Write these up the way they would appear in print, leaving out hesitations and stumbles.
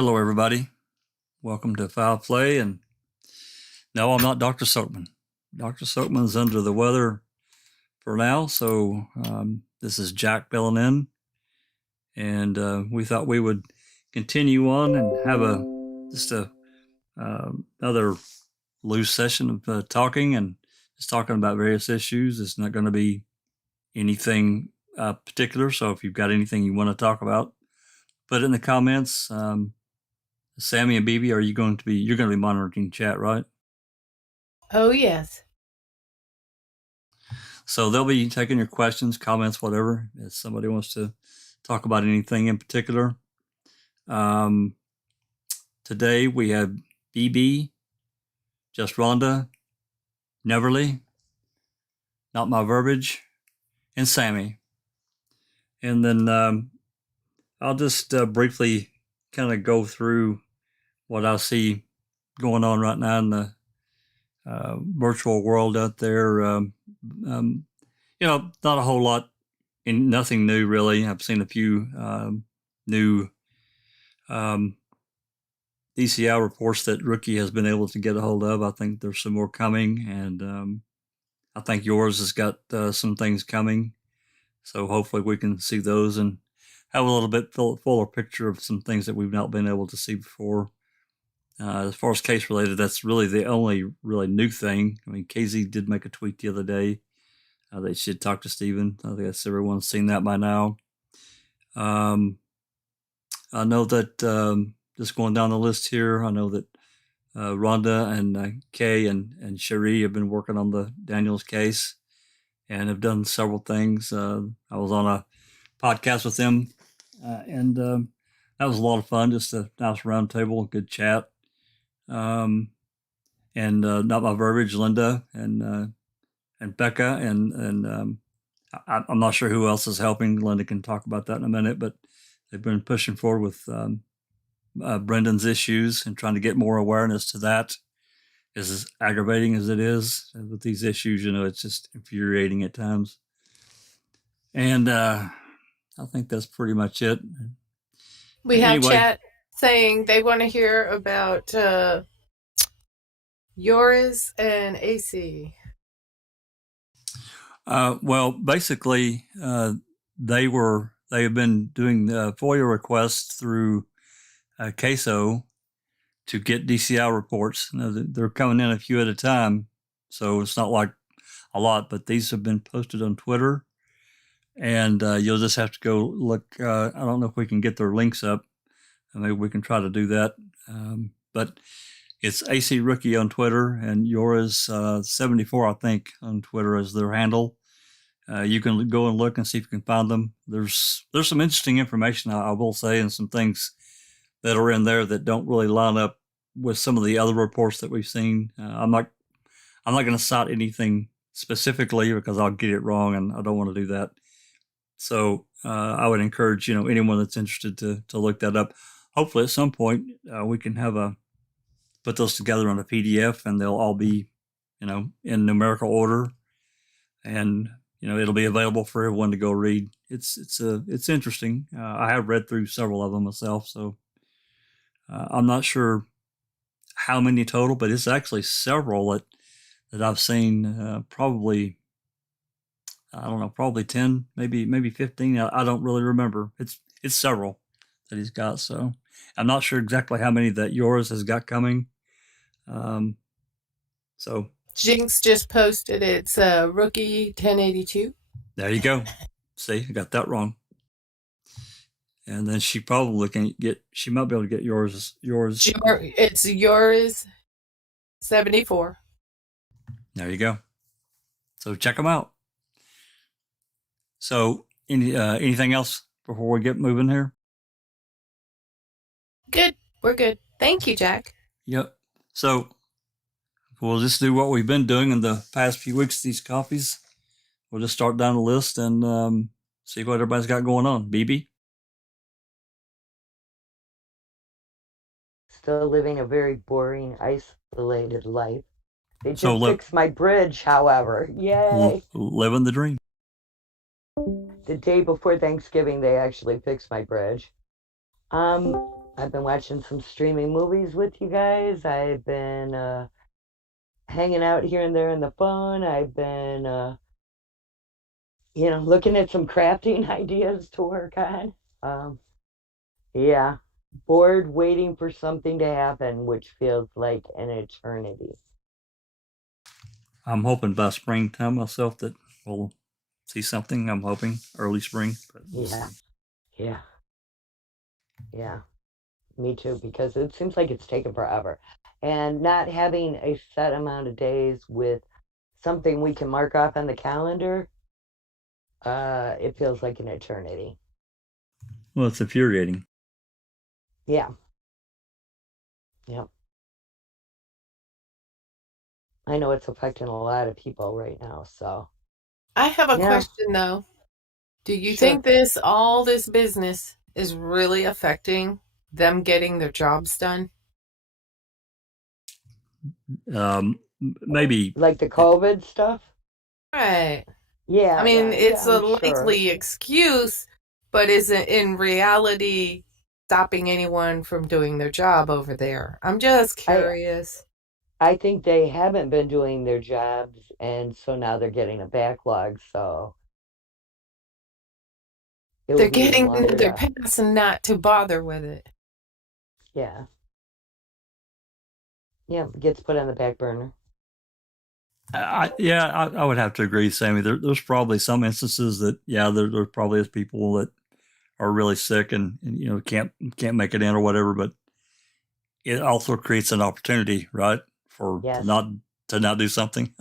Hello, everybody. Welcome to Foul Play. And no, I'm not Dr. Silkman. Dr. Silkman's under the weather for now, so this is Jack filling in. And we thought we would continue on and have another loose session of talking and just talking about various issues. It's not going to be anything particular, so if you've got anything you want to talk about, put it in the comments. Sammy and BB, you're going to be monitoring chat, right? Oh, yes. So they'll be taking your questions, comments, whatever, if somebody wants to talk about anything in particular. Today we have BB, Just Rhonda, Neverly, Not My Verbiage, and Sammy. And then I'll just briefly kind of go through what I see going on right now in the virtual world out there. Not a whole lot, and nothing new really. I've seen a few new DCI reports that Rookie has been able to get a hold of. I think there's some more coming, and I think yours has got some things coming. So hopefully we can see those and have a little bit fuller picture of some things that we've not been able to see before. As far as case related, that's really the only really new thing. I mean, KZ did make a tweet the other day. They should talk to Stephen. I guess everyone's seen that by now. I know that just going down the list here, I know that Rhonda and Kay and Cherie have been working on the Daniels case and have done several things. I was on a podcast with them, and that was a lot of fun. Just a nice round table, good chat. And Not My Verbiage, Linda and Becca, and I'm not sure who else is helping. Linda can talk about that in a minute, but they've been pushing forward with Brendan's issues and trying to get more awareness to that. As aggravating as it is with these issues, it's just infuriating at times. And I think that's pretty much it. We have chat saying they want to hear about yours and AC. Well, basically, they have been doing FOIA requests through CASO to get DCI reports. They're coming in a few at a time, so it's not like a lot, but these have been posted on Twitter, and you'll just have to go look. I don't know if we can get their links up. Maybe we can try to do that. But it's AC Rookie on Twitter, and yours 74, I think, on Twitter is their handle. You can go and look and see if you can find them. There's some interesting information, I will say, and some things that are in there that don't really line up with some of the other reports that we've seen. I'm not going to cite anything specifically because I'll get it wrong, and I don't want to do that. So I would encourage anyone that's interested to look that up. Hopefully, at some point, we can put those together on a PDF, and they'll all be in numerical order, and it'll be available for everyone to go read. It's interesting. I have read through several of them myself, so I'm not sure how many total, but it's actually several that I've seen. Probably, I don't know, probably 10, maybe 15. I don't really remember. It's several that he's got. So I'm not sure exactly how many that yours has got coming. So Jinx just posted it's Rookie 1082. There you go. See, I got that wrong. And then she probably she might be able to get yours. It's yours 74. There you go. So check them out. So anything else before we get moving here? Good. We're good. Thank you, Jack. Yep. So we'll just do what we've been doing in the past few weeks, these coffees. We'll just start down the list and see what everybody's got going on. BB? Still living a very boring, isolated life. They just fixed my bridge, however. Yay! Living the dream. The day before Thanksgiving, they actually fixed my bridge. I've been watching some streaming movies with you guys. I've been hanging out here and there on the phone. I've been, looking at some crafting ideas to work on. Um, yeah, bored waiting for something to happen, which feels like an eternity. I'm hoping by springtime myself that we'll see something. I'm hoping early spring. But we'll Yeah, see. yeah, yeah. Me too, because it seems like it's taken forever. And not having a set amount of days with something we can mark off on the calendar, it feels like an eternity. Well, it's infuriating. Yeah, yeah. I know it's affecting a lot of people right now, so. I have a Yeah, question though. Do you sure. think all this business is really affecting them getting their jobs done? Maybe. Like the COVID stuff? Right. I Yeah, mean, yeah, it's a I'm sure. likely excuse, but isn't in reality stopping anyone from doing their job over there. I'm just I curious. I think they haven't been doing their jobs, and so now they're getting a backlog, so it will They're be even getting longer their to, pass and not to bother with it. yeah, yeah, gets put on the back burner. I would have to agree, Sammy. There's probably some instances that, there probably is people that are really sick and can't make it in or whatever. But it also creates an opportunity, right, for to Yes. not do something.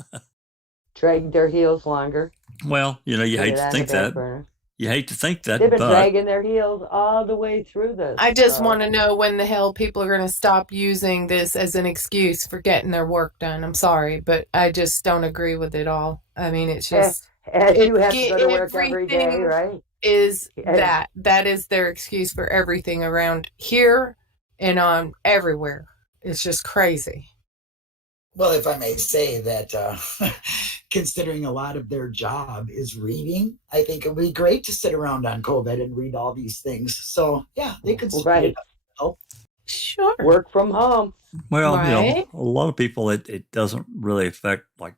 Drag their heels longer, Well, you put hate it to on the think back that. burner. You hate to think They've that, been but dragging their heels all the way through this, I just want so to know when the hell people are going to stop using this as an excuse for getting their work done. I'm sorry, but I just don't agree with it all. I mean, it's eh, just as you have to go to work every day, everything right? is As that is their excuse for everything around here and on everywhere. It's just crazy. Well, if I may say that, considering a lot of their job is reading, I think it would be great to sit around on COVID and read all these things. So, yeah, they could speed it right, up. Help. Sure. work from home. well, Right? a lot of people it doesn't really affect like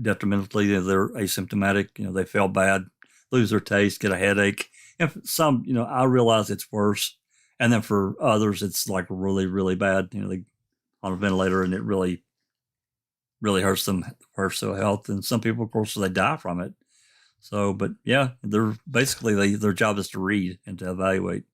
detrimentally. They're asymptomatic. They feel bad, lose their taste, get a headache. And for some, I realize it's worse. And then for others, it's like really, really bad. They on a ventilator and it really, really hurts their health. And some people, of course, they die from it. So, but yeah, they're basically their job is to read and to evaluate.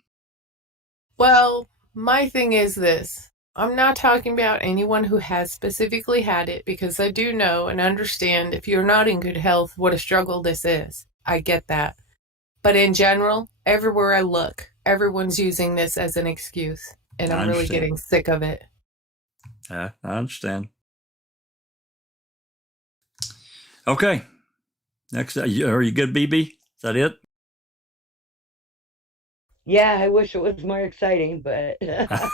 Well, my thing is this. I'm not talking about anyone who has specifically had it because I do know and understand if you're not in good health, what a struggle this is. I get that. But in general, everywhere I look, everyone's using this as an excuse. And I I'm really understand. getting sick of it. Yeah, I understand. Okay. Next, are you good, BB? Is that it? Yeah, I wish it was more exciting, but I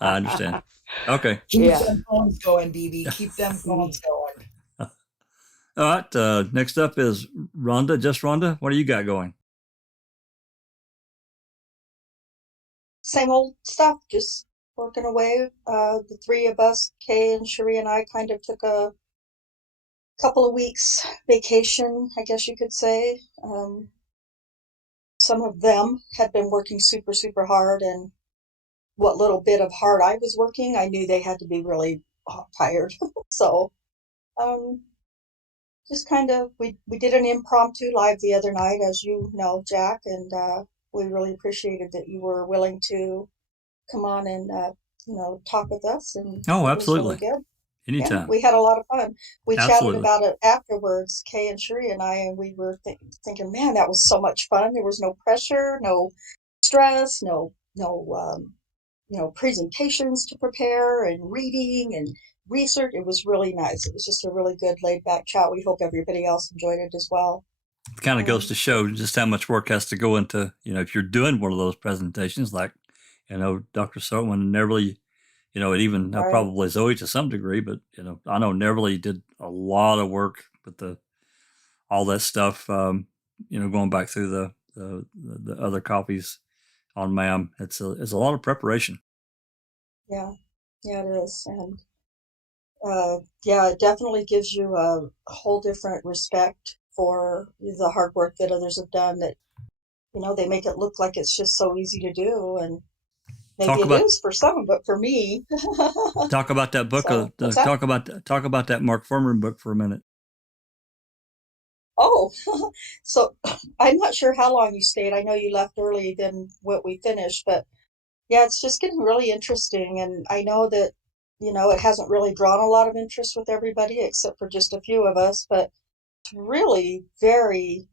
understand. Okay. Keep yeah. them phones going, BB. Keep them phones going. All right. Next up is Rhonda. Just Rhonda. What do you got going? Same old stuff, just working away. The three of us, Kay and Cherie and I, kind of took a couple of weeks vacation, I guess you could say. Some of them had been working super, super hard, and what little bit of hard I was working, I knew they had to be really tired. So, um, just kind of, we did an impromptu live the other night, as you know, Jack, and we really appreciated that you were willing to come on and talk with us, and Oh, it was really absolutely. good. Yeah, Anytime. we had a lot of fun. We chatted Absolutely. about it afterwards, Kay and Cherie and I, and we were thinking, man, that was so much fun. There was no pressure, no stress, no presentations to prepare and reading and research. It was really nice. It was just a really good laid back chat. We hope everybody else enjoyed it as well. It kind of goes Um, to show just how much work has to go into, if you're doing one of those presentations, like, Dr. Silkman and Neverly, and even right. probably Zoe to some degree, but, I know Neverly did a lot of work with all that stuff, going back through the other copies. on MaM. It's a lot of preparation. Yeah, it is. And yeah, it definitely gives you a whole different respect for the hard work that others have done, that, they make it look like it's just so easy to do. And maybe Talk it about is for some, but for me. talk about that book. So, what's that? Talk about that Mark Furman book for a minute. Oh, so I'm not sure how long you stayed. I know you left early than what we finished, but yeah, it's just getting really interesting. And I know that, it hasn't really drawn a lot of interest with everybody except for just a few of us, but it's really very,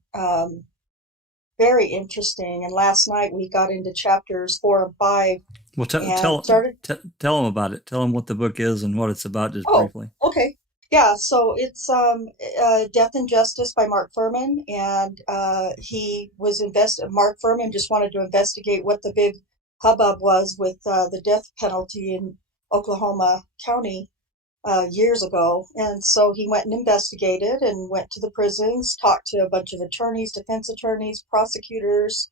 very interesting. And last night we got into chapters 4 and 5 Well, and started. tell them about it. Tell them what the book is and what it's about, just Oh, briefly. okay. Yeah, so it's Death and Justice by Mark Furman, and Mark Furman just wanted to investigate what the big hubbub was with the death penalty in Oklahoma County years ago. And so he went and investigated and went to the prisons, talked to a bunch of attorneys, defense attorneys, prosecutors,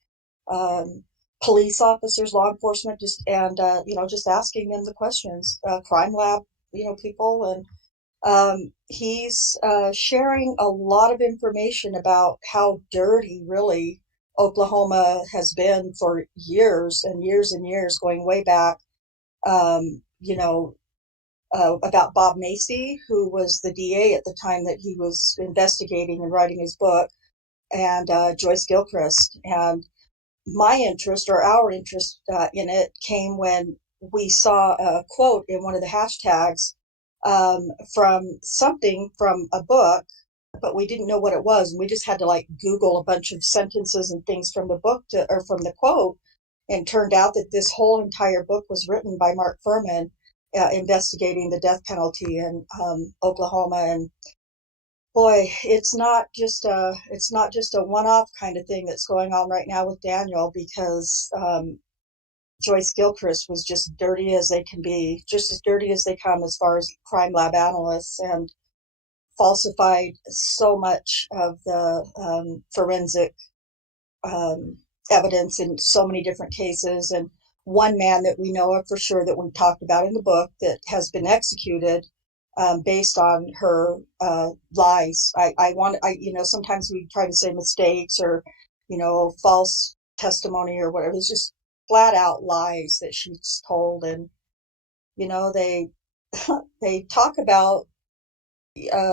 um, police officers, law enforcement, just asking them the questions, crime lab, people. And he's sharing a lot of information about how dirty, really, Oklahoma has been for years and years and years, going way back. Um, you know, about Bob Macy, who was the DA at the time that he was investigating and writing his book, and Joyce Gilchrist. And my interest, or our interest in it, came when we saw a quote in one of the hashtags from a book, but we didn't know what it was. And we just had to Google a bunch of sentences and things from the book or from the quote. And turned out that this whole entire book was written by Mark Furman, investigating the death penalty in Oklahoma. And boy, it's not just a one-off kind of thing that's going on right now with Daniel, because Joyce Gilchrist was just dirty as they can be, just as dirty as they come as far as crime lab analysts, and falsified so much of the forensic evidence in so many different cases. And one man that we know of for sure, that we talked about in the book, that has been executed based on her lies. Sometimes we try to say mistakes or, false testimony or whatever. It's just flat out lies that she's told. And, they talk about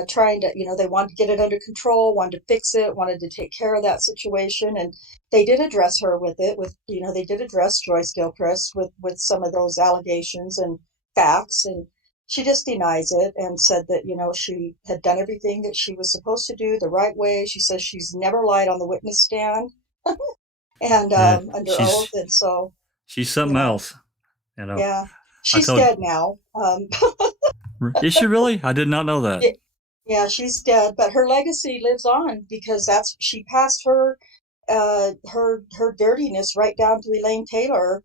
trying to, they wanted to get it under control, wanted to fix it, wanted to take care of that situation. And they did address her with it, they did address Joyce Gilchrist with some of those allegations and facts. And she just denies it and said that, she had done everything that she was supposed to do the right way. She says she's never lied on the witness stand and under oath. And so she's something else. Yeah. She's dead now. Is she really? I did not know that. Yeah, she's dead, but her legacy lives on, because she passed her dirtiness right down to Elaine Taylor.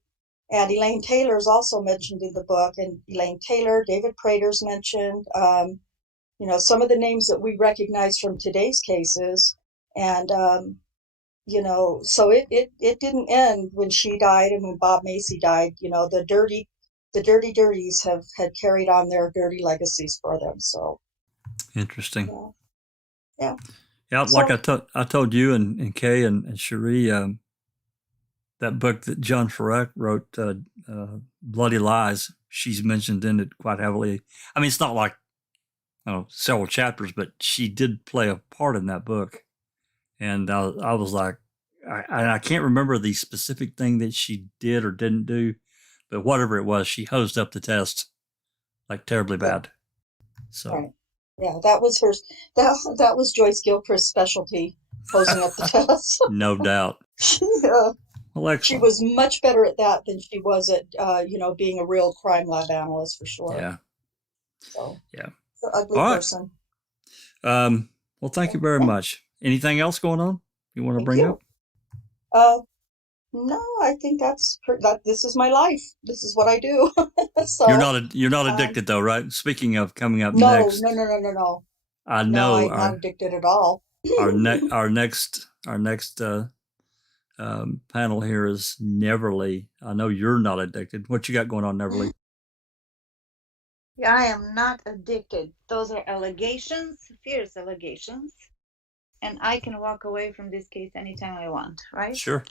And Elaine Taylor is also mentioned in the book. And Elaine Taylor, David Prater's mentioned, some of the names that we recognize from today's cases. And, so it didn't end when she died and when Bob Macy died. The dirties had carried on their dirty legacies for them. So interesting. Yeah. So, like I told you and Kay and Cherie, that book that John Farek wrote, Bloody Lies, she's mentioned in it quite heavily. I mean, it's not like several chapters, but she did play a part in that book. And I was like, I can't remember the specific thing that she did or didn't do, but whatever it was, she hosed up the test like terribly bad. So, right. Yeah, that was her. That was Joyce Gilchrist's specialty, hosing up the test. No doubt. Well, she was much better at that than she was at, being a real crime lab analyst, for sure. Yeah. So yeah, an ugly person. Well, thank you very much. Anything else going on you want to bring up? No, I think this is my life. This is what I do. So you're not addicted though, right? Speaking of coming up no, next. No. I know I'm not addicted at all. our next panel here is Neverly. I know you're not addicted. What you got going on, Neverly? Yeah, I am not addicted. Those are allegations, fierce allegations, and I can walk away from this case anytime I want, right? Sure.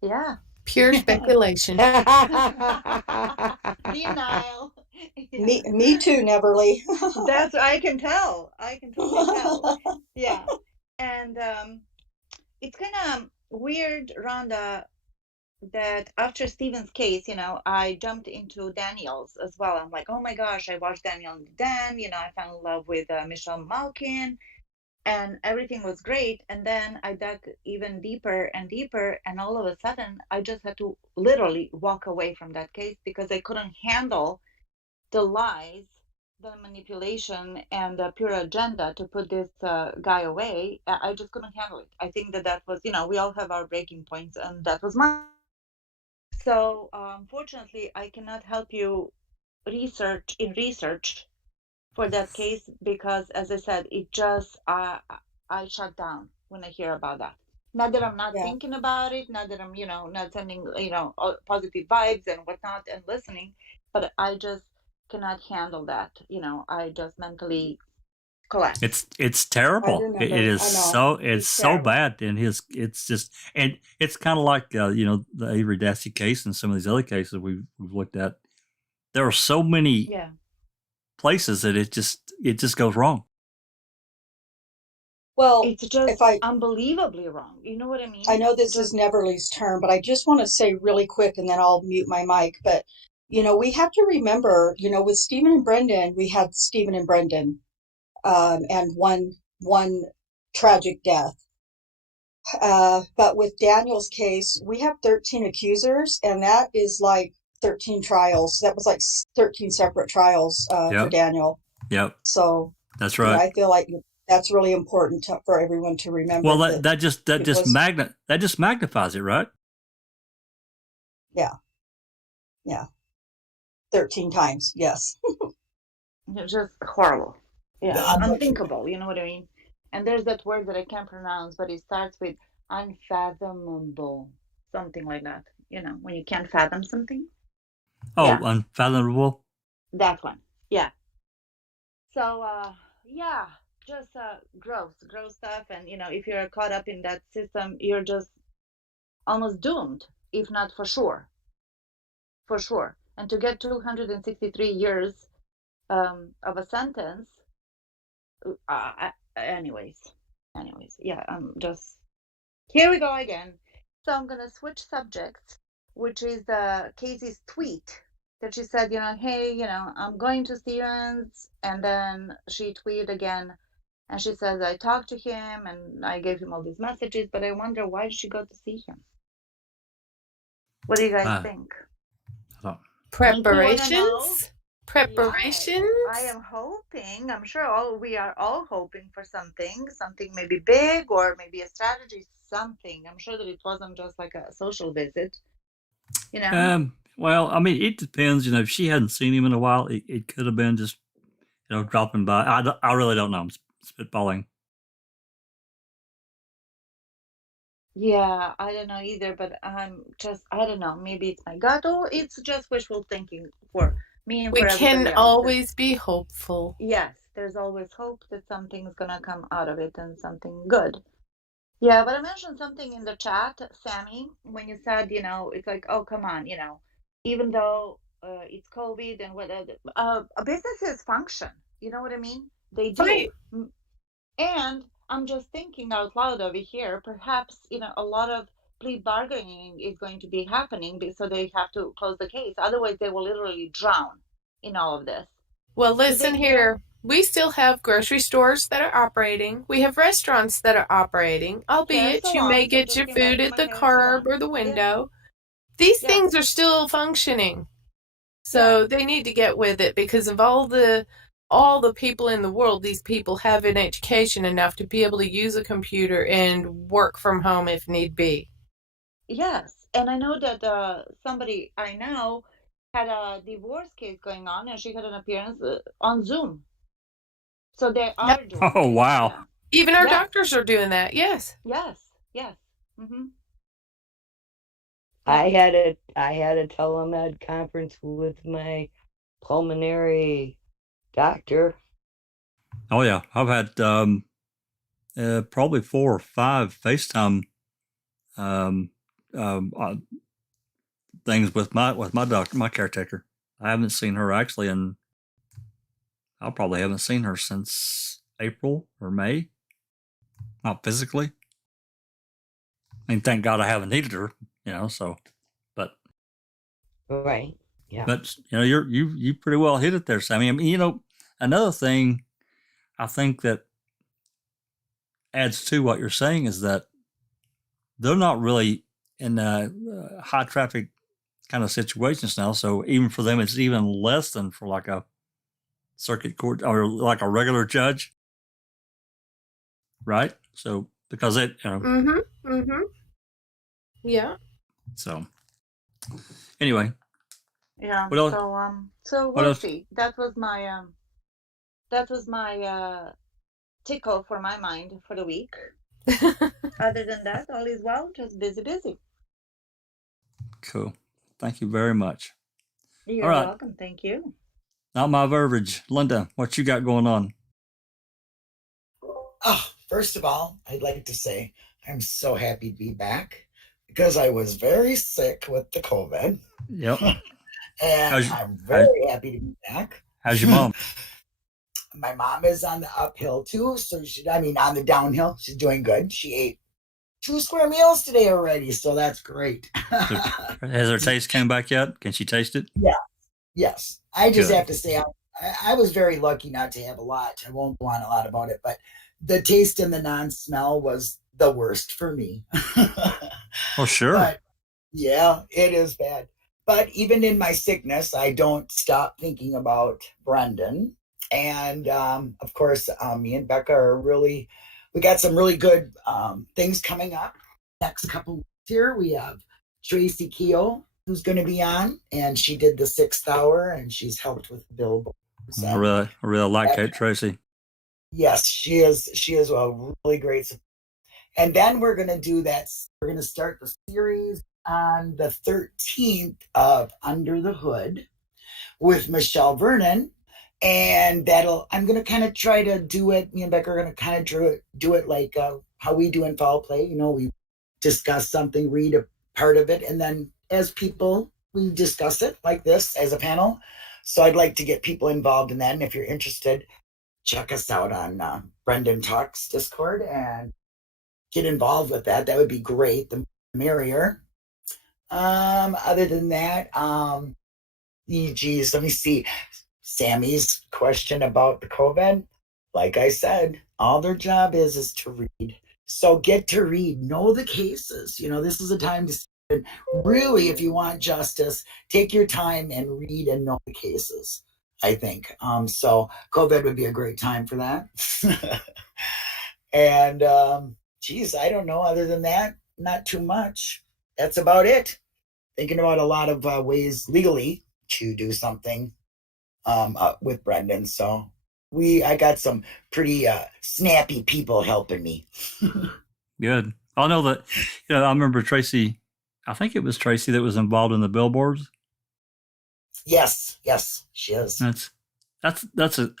Yeah. Pure speculation. Denial. Me too, Neverly. That's I can tell. I can totally tell. Yeah. And it's kind of weird, Rhonda, that after Stephen's case, I jumped into Daniel's as well. I'm like, oh my gosh, I watched Daniel and Dan. I fell in love with Michelle Malkin, and everything was great. And then I dug even deeper and deeper, and all of a sudden, I just had to literally walk away from that case because I couldn't handle the lies, the manipulation, and the pure agenda to put this guy away. I just couldn't handle it. I think that was, we all have our breaking points, and that was mine. So unfortunately, I cannot help you research for that case because, as I said, it just I shut down when I hear about that. Not that I'm not thinking about it, not that I'm not sending positive vibes and whatnot and listening, but I just cannot handle that. I just mentally collapse. It's terrible. It is so bad, and it's just, and it's kind of like the Avery Dassey case and some of these other cases we've looked at. There are so many places that it just goes wrong. Well, it's just unbelievably wrong. You know what I mean? I know this is Neverly's turn, but I just want to say really quick, and then I'll mute my mic. But we have to remember, with Stephen and Brendan, we had Stephen and Brendan. And one tragic death. But with Daniel's case, we have 13 accusers, and that is like 13 trials. That was like 13 separate trials for Daniel. Yep. So that's right. I feel like that's really important for everyone to remember. Well, that just magnifies it, right? Yeah. 13 times, yes. It's just horrible. Yeah, unthinkable, you know what I mean? And there's that word that I can't pronounce, but it starts with unfathomable, something like that. When you can't fathom something. Oh, yeah. Unfathomable? That one, yeah. So, just gross stuff. And, if you're caught up in that system, you're just almost doomed, if not for sure. For sure. And to get 263 years of a sentence, anyways, yeah, just here we go again. So I'm gonna switch subjects, which is Casey's tweet that she said, hey, I'm going to Stevens, and then she tweeted again, and she says, I talked to him and I gave him all these messages, but I wonder, why did she go to see him? What do you guys think? Preparations. Preparations. Yes, I am hoping. I'm sure we are all hoping for something maybe big, or maybe a strategy, something. I'm sure that it wasn't just like a social visit. Well, I mean, it depends. If she hadn't seen him in a while, it could have been just dropping by. I really don't know. I'm spitballing. Yeah, I don't know either, but I don't know. Maybe it's my gut, or it's just wishful thinking for me and we for can else. Always be hopeful. Yes, there's always hope that something's gonna come out of it and something good. Yeah, but I mentioned something in the chat, Sammy, when you said, it's like, oh, come on, even though it's COVID and whatever, businesses function. You know what I mean? They do. Right. And I'm just thinking out loud over here, perhaps, a lot of plea bargaining is going to be happening, so they have to close the case. Otherwise, they will literally drown in all of this. Well, listen here. We still have grocery stores that are operating. We have restaurants that are operating, albeit you may get your food at the curb or the window. These things are still functioning. So they need to get with it, because of all the people in the world, these people have an education enough to be able to use a computer and work from home if need be. Yes. And I know that somebody I know had a divorce case going on, and she had an appearance on Zoom. So they are doing Oh, wow. Yeah. Even our doctors are doing that, yes. Yes. Mm-hmm. I had a telemed conference with my pulmonary doctor. Oh yeah, I've had probably 4 or 5 FaceTime um, uh, things with my doctor, my caretaker. I haven't seen her actually, and I probably haven't seen her since April or May. Not physically. I mean, thank God I haven't needed her, So, but Right. Yeah. but you pretty well hit it there, Sammy. I mean, another thing I think that adds to what you're saying is that they're not really in high traffic kind of situations now. So even for them, it's even less than for like a circuit court or like a regular judge, right? So because Mm-hmm. Yeah. So anyway, Yeah. what else? So What we'll else? see. That was my tickle for my mind for the week. Other than that, all is well. Just busy. Cool. Thank you very much. You're All right. welcome. Thank you. Not my verbiage. Linda, what you got going on? Oh, first of all, I'd like to say I'm so happy to be back because I was very sick with the COVID. Yep. And I'm very happy to be back. How's your mom? My mom is on the uphill too. So on the downhill. She's doing good. She ate 2 square meals today already. So that's great. Has her taste come back yet? Can she taste it? Yeah. Yes. I just Good. have to say, I was very lucky not to have a lot. I won't go on a lot about it, but the taste and the non-smell was the worst for me. Oh, sure. But yeah, it is bad. But even in my sickness, I don't stop thinking about Brendan. And of course, me and Becca we got some really good things coming up. Next couple weeks here, we have Tracy Keogh, who's going to be on, and she did the 6th hour, and she's helped with billboards. I really like Kate Tracy. Yes, she is. She is a really great. And then we're going to do that. We're going to start the series on the 13th of Under the Hood with Michelle Vernon. And I'm going to kind of try to do it. Me and Becca are going to kind of do it like how we do in Foul Play. We discuss something, read a part of it, and then as people, we discuss it like this as a panel. So I'd like to get people involved in that. And if you're interested, check us out on Brendan Talks Discord and get involved with that. That would be great. The merrier. Other than that, let me see. Sammy's question about the COVID. Like I said, all their job is to read. So get to read, know the cases. This is a time to really, if you want justice, take your time and read and know the cases, I think. So COVID would be a great time for that. And I don't know. Other than that, not too much. That's about it. Thinking about a lot of ways legally to do something with Brendan. So I got some pretty snappy people helping me. Good. I know that. I remember Tracy. I think it was Tracy that was involved in the billboards. Yes, she is. That's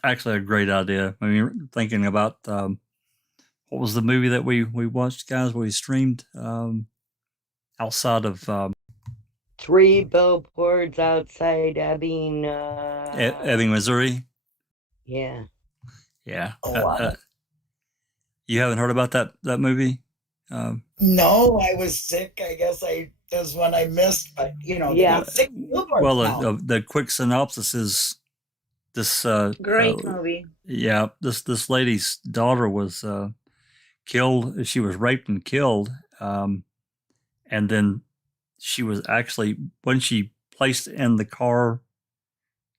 actually a great idea. I mean, thinking about what was the movie that we watched, guys? We streamed outside of 3 billboards outside Ebbing, Missouri. Yeah. Yeah. Oh, wow. You haven't heard about that movie? No, I was sick. I guess there's one I missed, but Yeah. sick Well, the quick synopsis is this Great movie. Yeah, this lady's daughter was killed. She was raped and killed, and then she was actually, when she placed in the car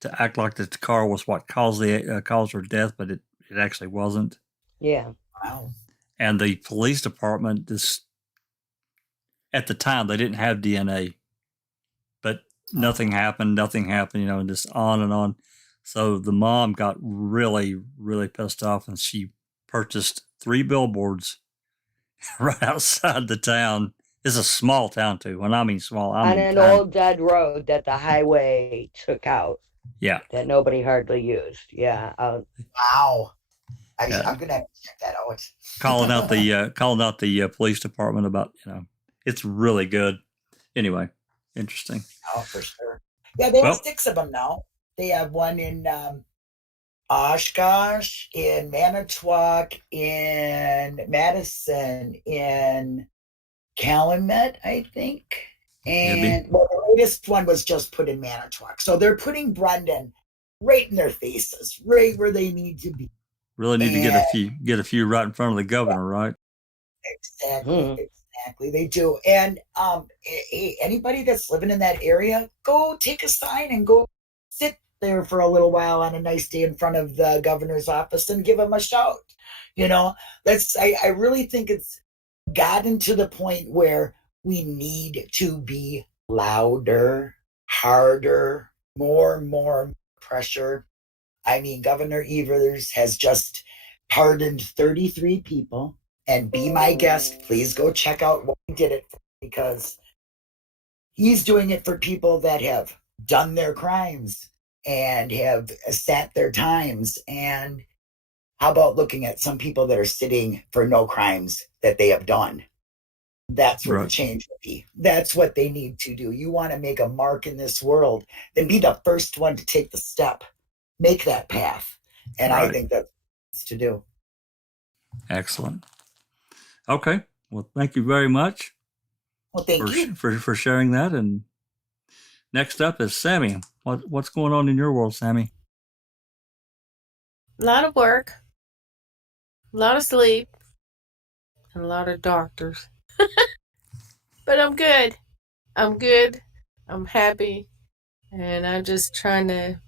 to act like that the car was what caused her death, but it actually wasn't. Yeah. Wow. And the police department, at the time, they didn't have DNA, but nothing happened, and just on and on. So the mom got really, really pissed off, and she purchased 3 billboards right outside the town It's a small town too. When I mean small, I On mean an tiny. old dead road that the highway took out, Yeah, that nobody hardly used. Yeah. Wow. yeah. I'm gonna have to check that out. Calling out the police department about it's really good. Anyway, interesting. Oh, for sure. Yeah, they have Well, 6 of them now. They have one in Oshkosh, in Manitowoc, in Madison, in Calumet, I think. it'd be And well, the latest one was just put in Manitowoc. So they're putting Brendan right in their faces, right where they need to be. really need to And get a few right in front of the governor, right? exactly, they do. And anybody that's living in that area, go take a sign and go sit there for a little while on a nice day in front of the governor's office and give him a shout. I really think it's gotten to the point where we need to be louder, harder, more pressure. I mean, Governor Evers has just pardoned 33 people. And be my guest, please go check out what he did it for, because he's doing it for people that have done their crimes and have sat their times. And how about looking at some people that are sitting for no crimes that they have done? That's what the change will be. That's what they need to do. You want to make a mark in this world, then be the first one to take the step, make that path. And I think that's to do. Excellent. Okay. Well, thank you very much. Well, thank you for sharing that. And next up is Sammy. What's going on in your world, Sammy? A lot of work, a lot of sleep, and a lot of doctors. But I'm good. I'm happy. And I'm just trying to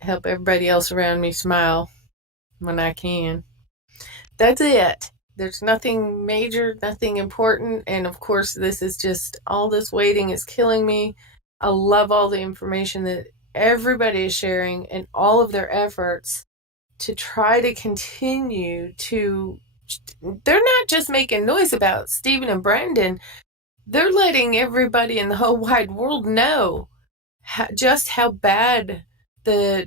help everybody else around me smile when I can. That's it. There's nothing major, nothing important. And of course, this is just, all this waiting is killing me. I love all the information that everybody is sharing and all of their efforts to try to continue to, they're not just making noise about Stephen and Brandon. They're letting everybody in the whole wide world know just how bad the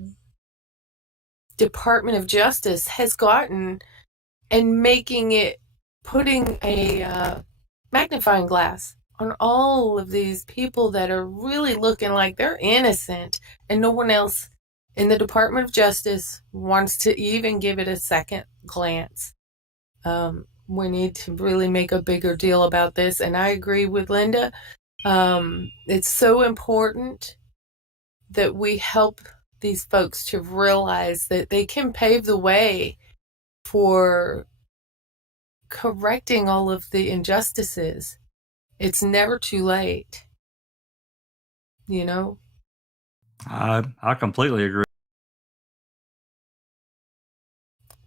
Department of Justice has gotten, and putting a magnifying glass on all of these people that are really looking like they're innocent, and no one else in the Department of Justice wants to even give it a second glance. We need to really make a bigger deal about this, and I agree with Linda. It's so important that we help these folks to realize that they can pave the way for correcting all of the injustices. It's never too late. I completely agree.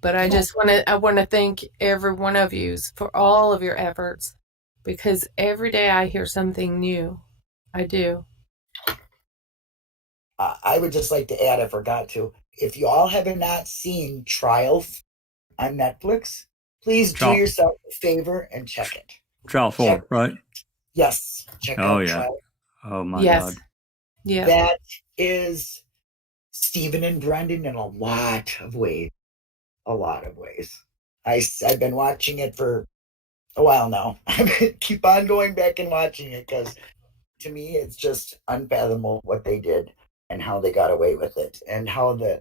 But I just want to thank every one of you for all of your efforts, because every day I hear something new. I do. I would just like to add, I forgot to, if you all have not seen Trial on Netflix, please do yourself a favor and check it. Trial 4, right? Yes. Check out Trial. Oh my God. Yeah. That is Stephen and Brendan in a lot of ways. I've been watching it for a while now. I keep on going back and watching it because to me it's just unfathomable what they did and how they got away with it, and how the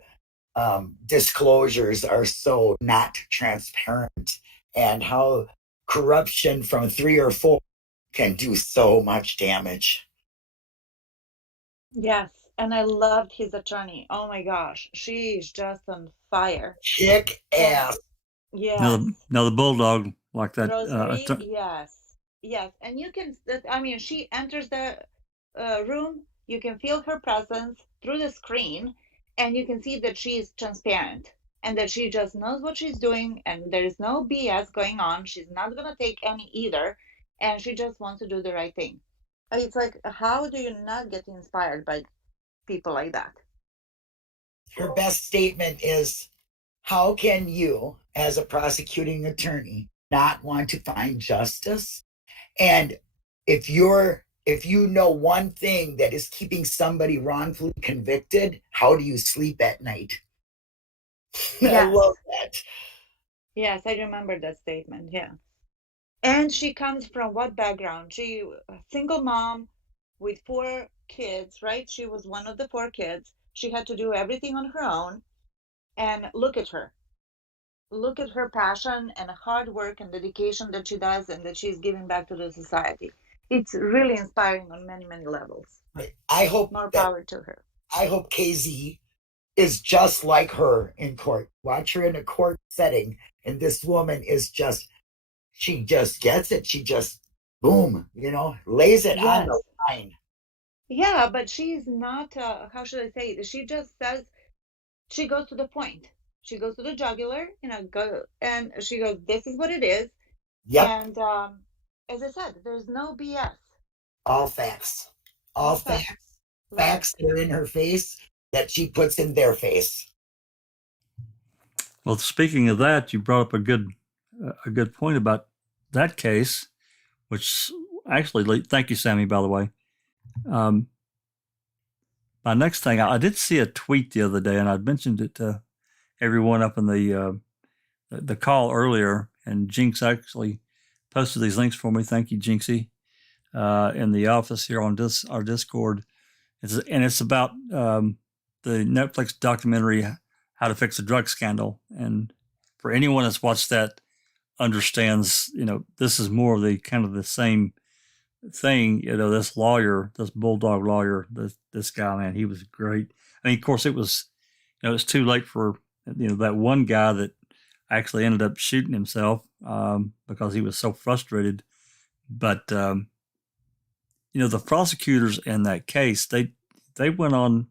disclosures are so not transparent, and how corruption from 3 or 4 can do so much damage. Yes, and I loved his attorney. Oh my gosh, she's just on fire. Kick ass. Yeah. Now the bulldog like that. Rosemary, yes, and you can. I mean, she enters the room. You can feel her presence through the screen, and you can see that she is transparent and that she just knows what she's doing, and there is no BS going on. She's not gonna take any either, and she just wants to do the right thing. It's like, how do you not get inspired by people like that? Her best statement is, how can you, as a prosecuting attorney, not want to find justice? And if you know one thing that is keeping somebody wrongfully convicted, how do you sleep at night? I Yes. love that. Yes, I remember that statement. Yeah. And she comes from what background? She a single mom with 4 kids, right? She was one of the 4 kids. She had to do everything on her own. And look at her. Look at her passion and hard work and dedication that she does and that she's giving back to the society. It's really inspiring on many, many levels. Right. More power to her. I hope KZ is just like her in court. Watch her in a court setting, and this woman is just, she just gets it. She just, boom, lays it on the line. Yeah, but she's not, how should I say it? She just says, she goes to the point. She goes to the jugular, and she goes, this is what it is. Yep. And as I said, there's no BS. All facts. All facts. Facts that are in her face that she puts in their face. Well, speaking of that, you brought up a good point about that case, which actually, thank you, Sammy, by the way. My next thing, I did see a tweet the other day, and I'd mentioned it to everyone up in the call earlier, and Jinx actually posted these links for me. Thank you, Jinxie, in the office here on our Discord. It's about the Netflix documentary, How to Fix a Drug Scandal. And for anyone that's watched that, understands, this is more of the kind of the same thing. This lawyer, this bulldog lawyer, this guy, man, he was great. I mean, of course, it was too late for that one guy that actually ended up shooting himself because he was so frustrated. But the prosecutors in that case, they went on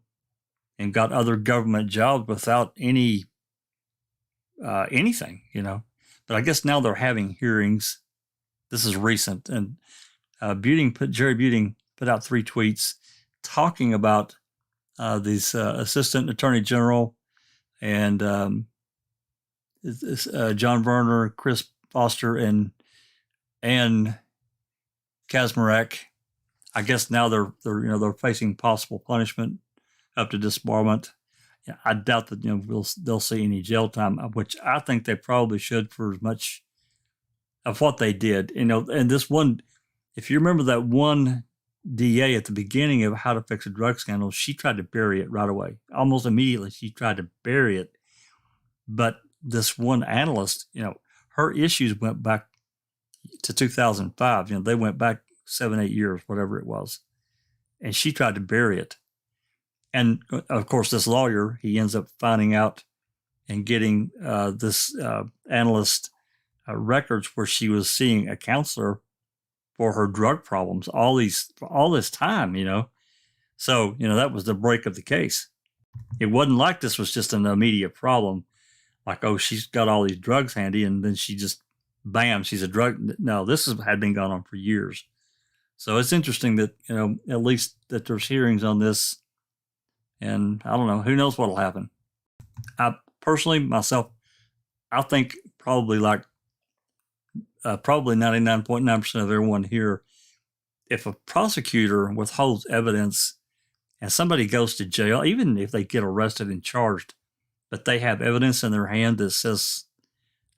and got other government jobs without anything. But I guess now they're having hearings. This is recent, and Jerry Buting put out 3 tweets talking about these assistant attorney general and John Verner, Chris Foster, and Ann Kazmarek. I guess now they're facing possible punishment up to disbarment. I doubt that they'll see any jail time, which I think they probably should for as much of what they did. And this one, if you remember that one DA at the beginning of How to Fix a Drug Scandal, she tried to bury it right away. Almost immediately, she tried to bury it. But this one analyst, her issues went back to 2005. They went back 7-8 years, whatever it was. And she tried to bury it. And of course, this lawyer, he ends up finding out and getting this analyst records where she was seeing a counselor for her drug problems all this time, So, that was the break of the case. It wasn't like this was just an immediate problem. Like, oh, she's got all these drugs handy, and then she just, bam, she's a drug. No, had been going on for years. So it's interesting that, at least that there's hearings on this. And I don't know, who knows what'll happen. I personally, myself, I think probably 99.9% of everyone here, if a prosecutor withholds evidence and somebody goes to jail, even if they get arrested and charged, but they have evidence in their hand that says,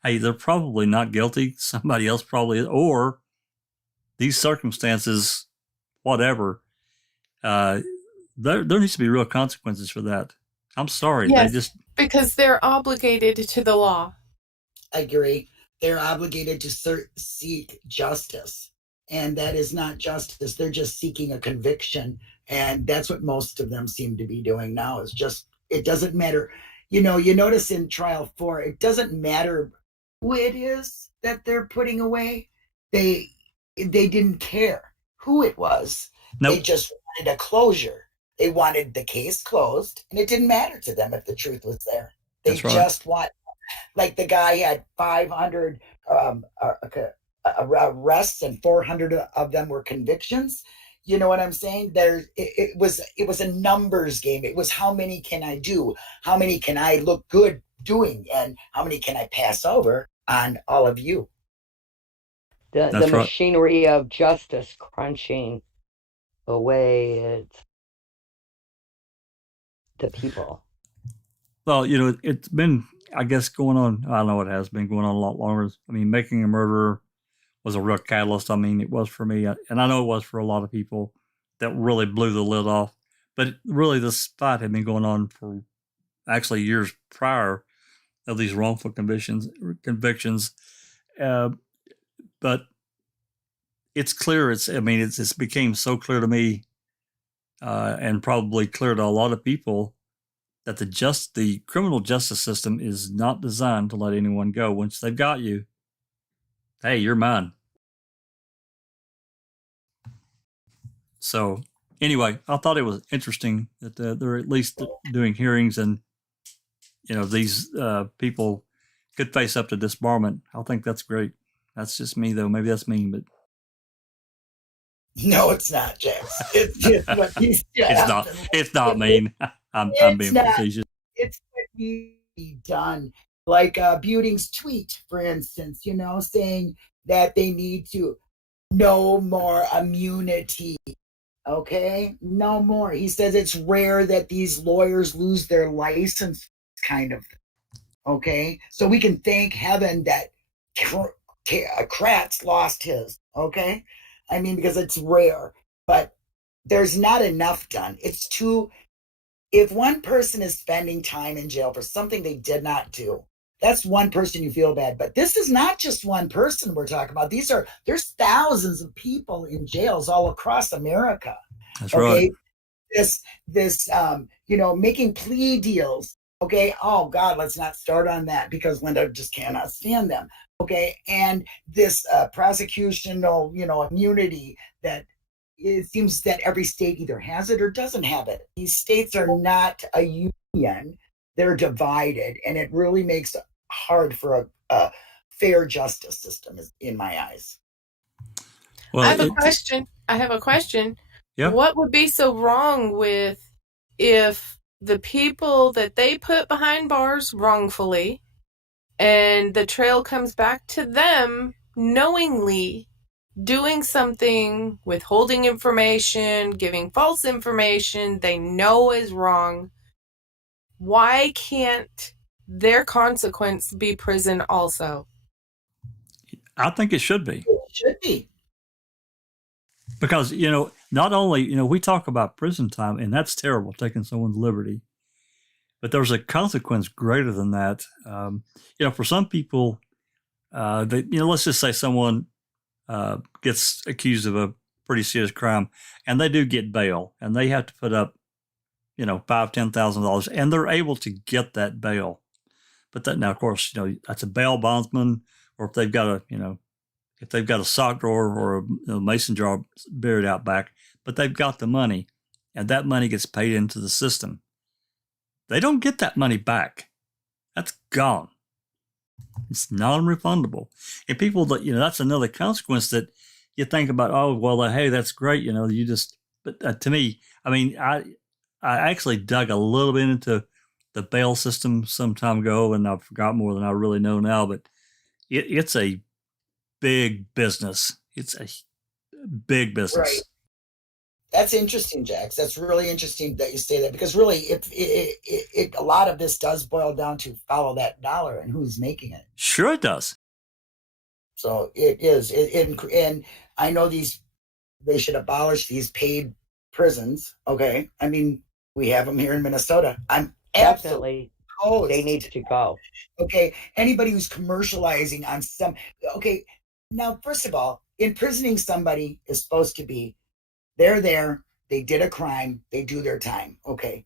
hey, they're probably not guilty, somebody else probably is, or these circumstances, whatever, there needs to be real consequences for that. I'm sorry. Yes, because they're obligated to the law. I agree. They're obligated to seek justice. And that is not justice. They're just seeking a conviction. And that's what most of them seem to be doing now, is just, it doesn't matter. You notice in trial 4, it doesn't matter who it is that they're putting away. They didn't care who it was. Nope. They just wanted a closure. They wanted the case closed, and it didn't matter to them if the truth was there. They just want, like the guy had 500 arrests and 400 of them were convictions. You know what I'm saying? It was a numbers game. It was, how many can I do? How many can I look good doing? And how many can I pass over on all of you? The That's right. machinery of justice crunching away at the people. Well, it's been, I guess, going on. I know it has been going on a lot longer. I mean, Making a Murderer was a real catalyst. I mean, it was for me, and I know it was for a lot of people that really blew the lid off. But really, this fight had been going on for actually years prior of these wrongful convictions. But it's clear. It's became so clear to me, and probably clear to a lot of people, that the criminal justice system is not designed to let anyone go. Once they've got you, hey, you're mine. So anyway, I thought it was interesting that they're at least doing hearings, and these people could face up to disbarment. I think that's great. That's just me, though. Maybe that's mean, but No, it's not, Jax. It's just what needs to happen. It's not mean. I'm being facetious. It's what needs to be done. Like Buting's tweet, for instance, saying that they need to no more immunity. Okay, no more. He says it's rare that these lawyers lose their license, kind of. Okay, so we can thank heaven that Kratz lost his. Okay, I mean, because it's rare, but there's not enough done. It's too. If one person is spending time in jail for something they did not do, that's one person you feel bad. But this is not just one person we're talking about. There's thousands of people in jails all across America. That's right. This making plea deals. Okay. Oh God, let's not start on that, because Linda just cannot stand them. Okay. And this prosecutional, immunity that it seems that every state either has it or doesn't have it. These states are not a union. They're divided, and it really makes it hard for a fair justice system, in my eyes. Well, I have a question. Yeah. What would be so wrong with if the people that they put behind bars wrongfully, and the trail comes back to them knowingly doing something, withholding information, giving false information they know is wrong? Why can't their consequence be prison also? I think it should be. It should be. Because, not only, we talk about prison time, and that's terrible, taking someone's liberty, but there's a consequence greater than that. For some people, let's just say someone gets accused of a pretty serious crime, and they do get bail, and they have to put up, $5,000-$10,000, and they're able to get that bail. But that, now, of course, that's a bail bondsman, or if they've got a sock drawer or a mason jar buried out back, but they've got the money, and that money gets paid into the system. They don't get that money back. That's gone. It's non-refundable. And people that, that's another consequence that you think about. Oh, well, hey, that's great. But to me, I mean, I actually dug a little bit into the bail system some time ago, and I forgot more than I really know now, but it's a big business. It's a big business. Right. That's interesting, Jax. That's really interesting that you say that, because really, a lot of this does boil down to follow that dollar and who's making it. Sure, it does. So it is. And I know they should abolish these paid prisons. Okay, I mean, we have them here in Minnesota. I'm Definitely. opposed. They need to go. Okay, anybody who's commercializing on some. Okay, now first of all, imprisoning somebody is supposed to be. They're there. They did a crime. They do their time. Okay.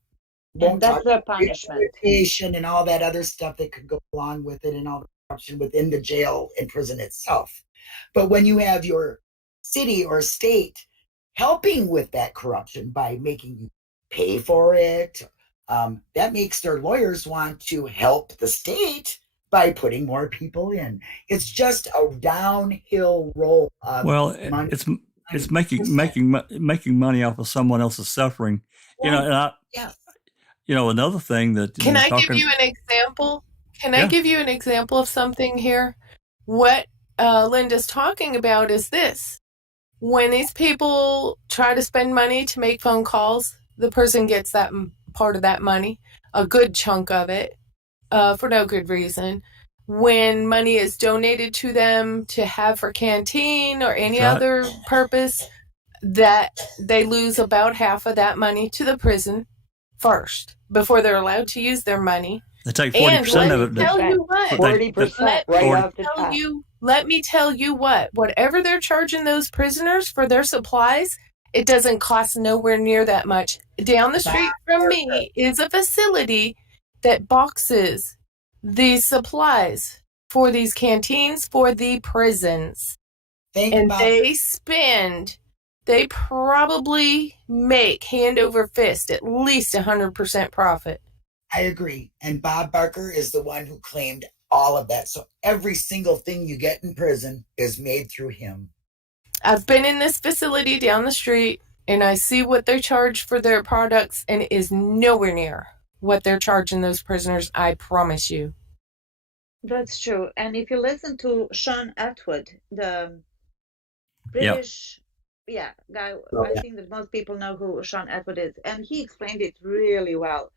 And that's their punishment. And all that other stuff that could go along with it, and all the corruption within the jail and prison itself. But when you have your city or state helping with that corruption by making you pay for it, that makes their lawyers want to help the state by putting more people in. It's just a downhill roll of money. It's making money off of someone else's suffering, and another thing that Can I give you an example? Can I give you an example of something here? What Linda's talking about is this. When these people try to spend money to make phone calls, the person gets that part of that money, a good chunk of it, for no good reason. When money is donated to them to have for canteen or any other purpose, that they lose about half of that money to the prison first before they're allowed to use their money. They take 40% of it. Tell you what, 40% right off the top. Let me tell you what, whatever they're charging those prisoners for their supplies, it doesn't cost nowhere near that much. Down the street from me is a facility that boxes these supplies for these canteens for the prisons. They probably make hand over fist at least 100% profit. I agree. And Bob Barker is the one who claimed all of that. So every single thing you get in prison is made through him. I've been in this facility down the street and I see what they charge for their products, and it is nowhere near what they're charging those prisoners, I promise you. That's true. And if you listen to Sean Atwood, the British guy, I think that most people know who Sean Atwood is, and he explained it really well.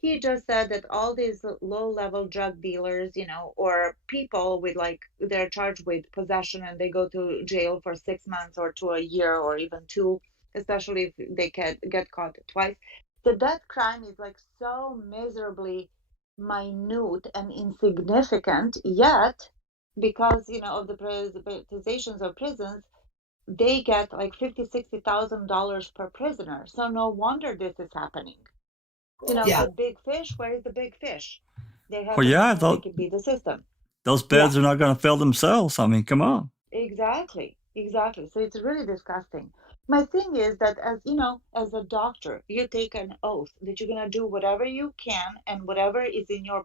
He just said that all these low-level drug dealers, or people with they're charged with possession and they go to jail for 6 months or to a year or even 2, especially if they get caught twice, that crime is so miserably minute and insignificant, yet because of the privatizations of prisons, they get $50,000-$60,000 per prisoner. So no wonder this is happening. The big fish, where is the big fish? They have to be the system. Those beds are not going to fill themselves. I mean, come on. Exactly. So it's really disgusting. My thing is that as a doctor, you take an oath that you're going to do whatever you can and whatever is in your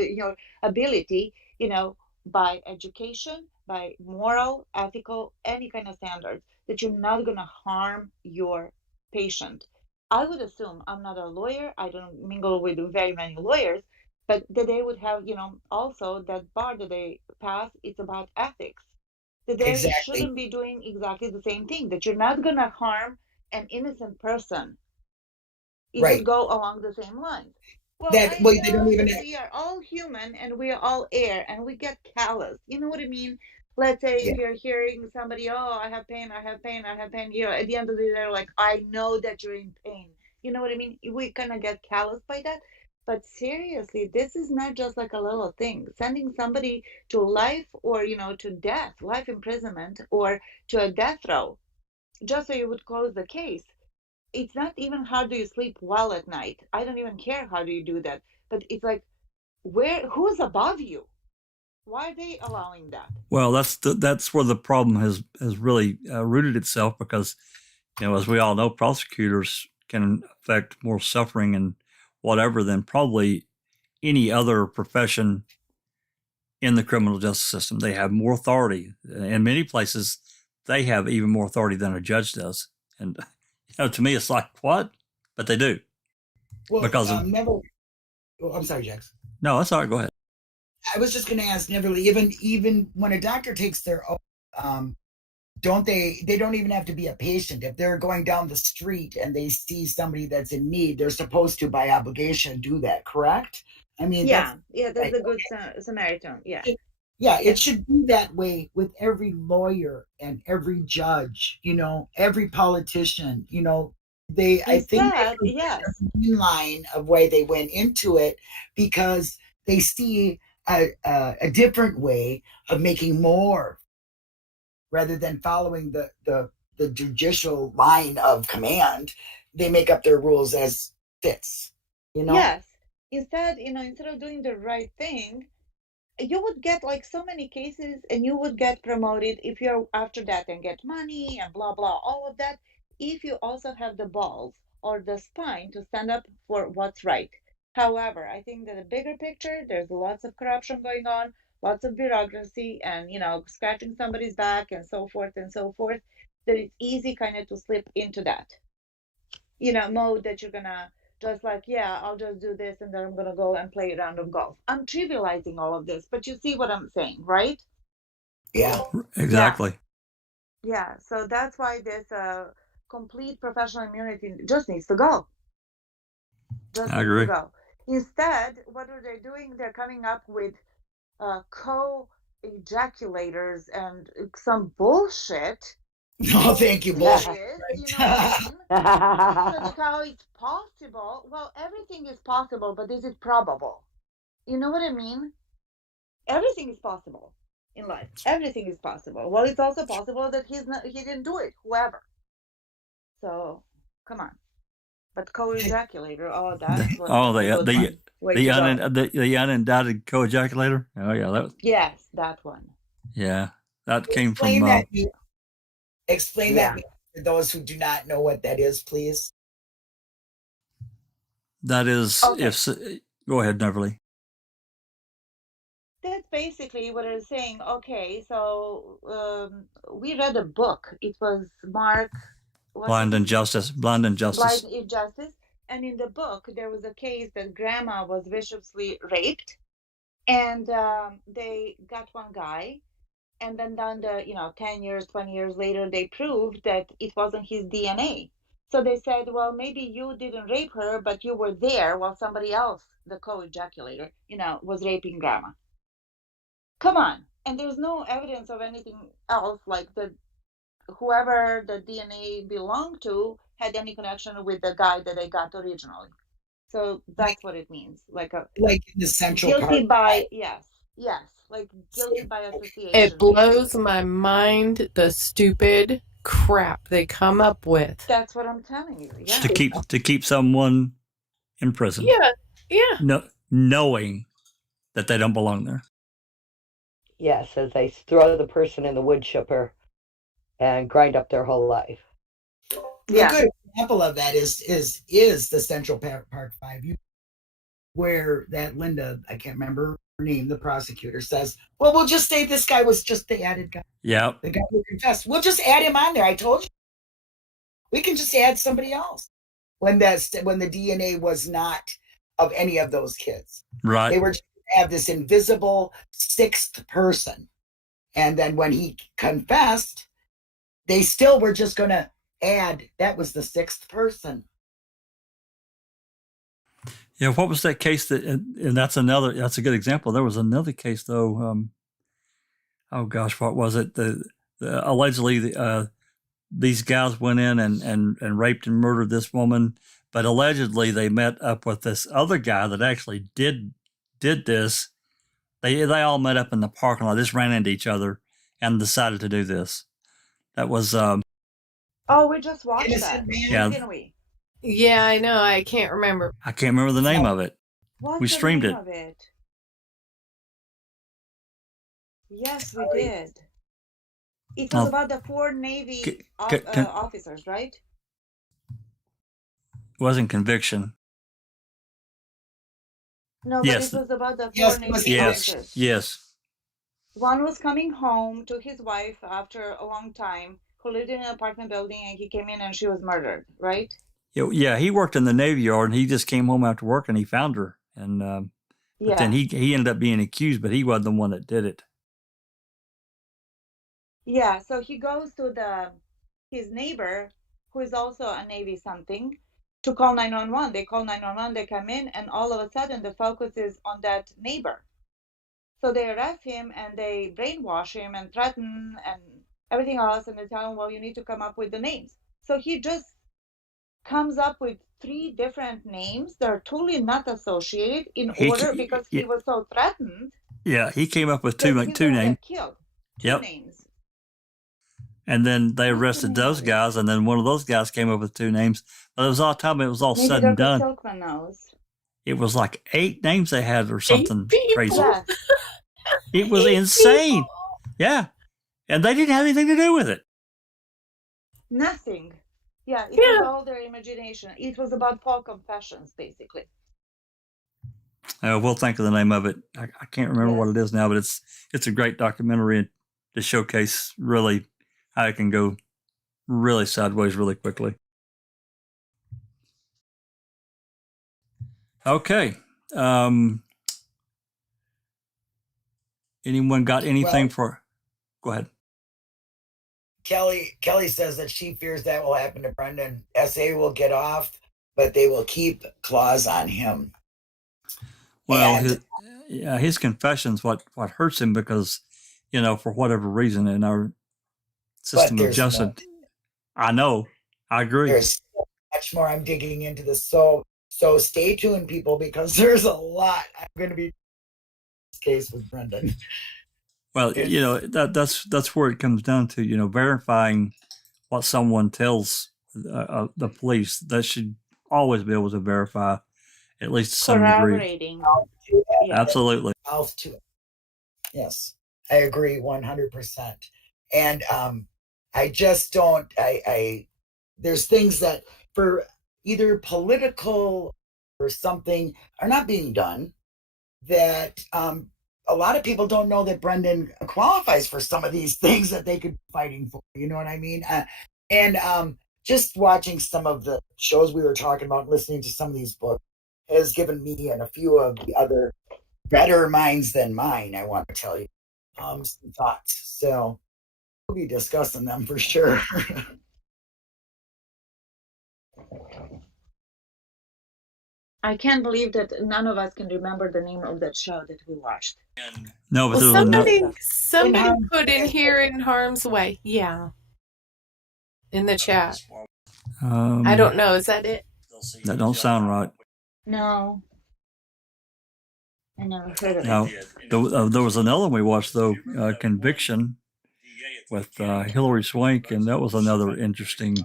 your ability, by education, by moral, ethical, any kind of standards, that you're not going to harm your patient. I would assume, I'm not a lawyer, I don't mingle with very many lawyers, but that they would have, also that bar that they pass, it's about ethics. That they shouldn't be doing exactly the same thing, that you're not going to harm an innocent person. It would go along the same lines. Well, they don't even we are all human and we are all air and we get callous. You know what I mean? Let's say if you're hearing somebody, I have pain. At the end of the day, they're like, I know that you're in pain. You know what I mean? We kind of get callous by that. But seriously, this is not just a little thing. Sending somebody to life or, to death, life imprisonment, or to a death row, just so you would close the case. It's not even how do you sleep well at night. I don't even care how do you do that. But it's who's above you? Why are they allowing that? Well, that's where the problem has really rooted itself, because, as we all know, prosecutors can affect more suffering and whatever than probably any other profession in the criminal justice system. They have more authority. In many places, they have even more authority than a judge does. And, to me, it's like, what? But they do. Well, because I'm sorry, Jax. No, that's all right. Go ahead. I was just going to ask, even when a doctor takes their oath, they don't even have to be a patient. If they're going down the street and they see somebody that's in need, they're supposed to, by obligation, do that, correct? I mean, that's a good Samaritan. It should be that way with every lawyer and every judge, every politician, I think the line of way they went into it because they see a different way of making more rather than following the judicial line of command. They make up their rules as fits, Yes. Instead of doing the right thing, you would get so many cases and you would get promoted if you're after that and get money and blah, blah, all of that. If you also have the balls or the spine to stand up for what's right. However, I think that the bigger picture, there's lots of corruption going on, lots of bureaucracy and, scratching somebody's back and so forth, that it's easy kind of to slip into that, mode that you're going to just I'll just do this and then I'm going to go and play a round of golf. I'm trivializing all of this, but you see what I'm saying, right? Yeah. Exactly. Yeah, so that's why this complete professional immunity just needs to go. Just I needs to agree. go. Instead, what are they doing? They're coming up with co-ejaculators and some bullshit. No, thank you, bullshit. Serious, you know what I mean? So like how it's possible. Well, everything is possible, but is it probable? You know what I mean? Everything is possible in life. Everything is possible. Well, it's also possible that he didn't do it, whoever. So, come on. But co-ejaculator, oh, that's The, oh, a good one. Way to go. the unindicted co-ejaculator. Oh yeah, that was, Yes, that one. yeah, that came Explain from that. Explain Yeah. that for those who do not know what that is, please. that is Okay. if go ahead, Neverly. That's basically what I was saying. Okay, so we read a book. It was Mark. Blind Injustice. Blind Injustice. And in the book, there was a case that grandma was viciously raped, and they got one guy, and then down the 10 years, 20 years later, they proved that it wasn't his DNA. So they said, well, maybe you didn't rape her, but you were there while somebody else, the co-ejaculator, was raping grandma. Come on. And there's no evidence of anything else, like whoever the DNA belonged to had any connection with the guy that they got originally. So that's what it means. Like in the central guilty part. by yes, like guilty by association. It blows my mind the stupid crap they come up with. That's what I'm telling you. Yeah. To keep someone in prison. Yeah. No, knowing that they don't belong there. Yes, as they throw the person in the wood chipper and grind up their whole life. Yeah. A good example of that is the Central Park 5, where that Linda, I can't remember her name, the prosecutor says, well, we'll just say this guy was just the added guy. Yeah. The guy who confessed. We'll just add him on there. I told you. We can just add somebody else. When the DNA was not of any of those kids. Right. They were just have this invisible sixth person. And then when he confessed, they still were just going to add, that was the sixth person. Yeah, what was that case and that's a good example. There was another case though. Oh gosh, what was it? Allegedly these guys went in and raped and murdered this woman, but allegedly they met up with this other guy that actually did this. They all met up in the parking lot, just ran into each other and decided to do this. That was oh, we just watched that, didn't we? Yeah, I know. I can't remember. I can't remember the name of it. What's we the streamed name it. Of it. Yes, we did. It was about the 4 Navy officers, right? It wasn't conviction. No, yes. But it was about the 4 Navy officers. Yes. One was coming home to his wife after a long time, who lived in an apartment building, and he came in and she was murdered, right? Yeah, he worked in the Navy Yard, and he just came home after work and he found her. And but then he ended up being accused, but he wasn't the one that did it. Yeah, so he goes to his neighbor, who is also a Navy something, to call 911. They call 911, they come in, and all of a sudden the focus is on that neighbor. So they arrest him and they brainwash him and threaten and everything else, and they tell him, well, you need to come up with the names. So he just comes up with 3 different names that are totally not associated because he was so threatened. Yeah, he came up with two names. Killed. Two names. And then they arrested those guys, and then one of those guys came up with 2 names. But it was all said and done. Silkman knows. It was like 8 names they had or something crazy. Yes. It was insane. People. Yeah. And they didn't have anything to do with it. Nothing. Yeah, it was all their imagination. It was about Paul confessions, basically. We'll think of the name of it. I can't remember what it is now, but it's a great documentary to showcase really how it can go really sideways really quickly. Okay. Anyone got anything for? Go ahead. Kelly says that she fears that will happen to Brendan. SA will get off, but they will keep claws on him. Well, And- his confession's what hurts him because, for whatever reason in our system of justice. I know. I agree. There's so much more I'm digging into this. So stay tuned, people, because there's a lot I'm going to be this case with Brendan. Well, that's where it comes down to, verifying what someone tells the police. That should always be able to verify at least to some degree. Corroborating. Yeah. Absolutely. Mouth to it. Yes, I agree 100%. And I just don't, there's things that for either political or something are not being done that a lot of people don't know that Brendan qualifies for some of these things that they could be fighting for. You know what I mean? And just watching some of the shows we were talking about, listening to some of these books has given me and a few of the other better minds than mine, I want to tell you, some thoughts. So we'll be discussing them for sure. I can't believe that none of us can remember the name of that show that we watched. No, but Well, somebody put in here in harm's way. Yeah. In the chat. I don't know. Is that it? That don't sound right. No. I never heard of Now, it. there was another one we watched, though, Conviction with Hilary Swank, and that was another interesting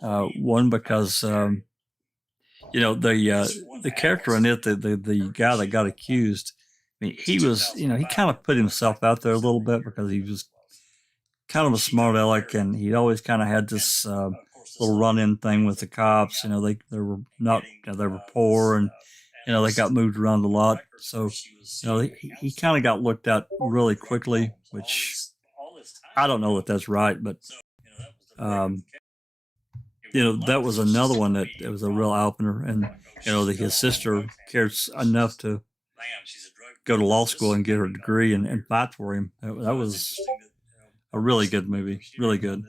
one because, the character in it, the guy that got accused, I mean, he was, he kind of put himself out there a little bit because he was kind of a smart aleck, and he'd always kind of had this little run-in thing with the cops. They were not, they were poor, and they got moved around a lot. So, he kind of got looked at really quickly, which I don't know that that's right, but that was another one that it was a real opener, and his sister cared enough to go to law school and get her degree and fight for him. That was a really good movie, really good.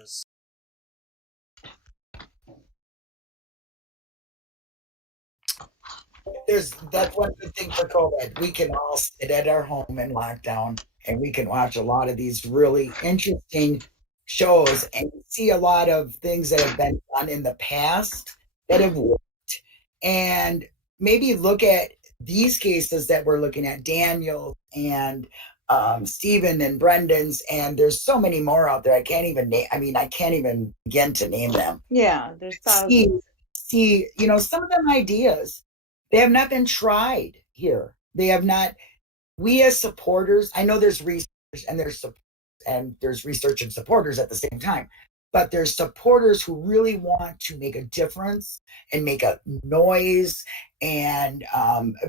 That's one good thing for COVID. We can all sit at our home in lockdown and we can watch a lot of these really interesting shows and see a lot of things that have been done in the past that have worked, and maybe look at these cases that we're looking at, Daniel and Stephen and Brendan's, and there's so many more out there. I can't even begin to name them. Yeah, there's thousands. See, some of them ideas, they have not been tried here. They have not. We as supporters, I know there's research and there's research and supporters at the same time, but there's supporters who really want to make a difference and make a noise and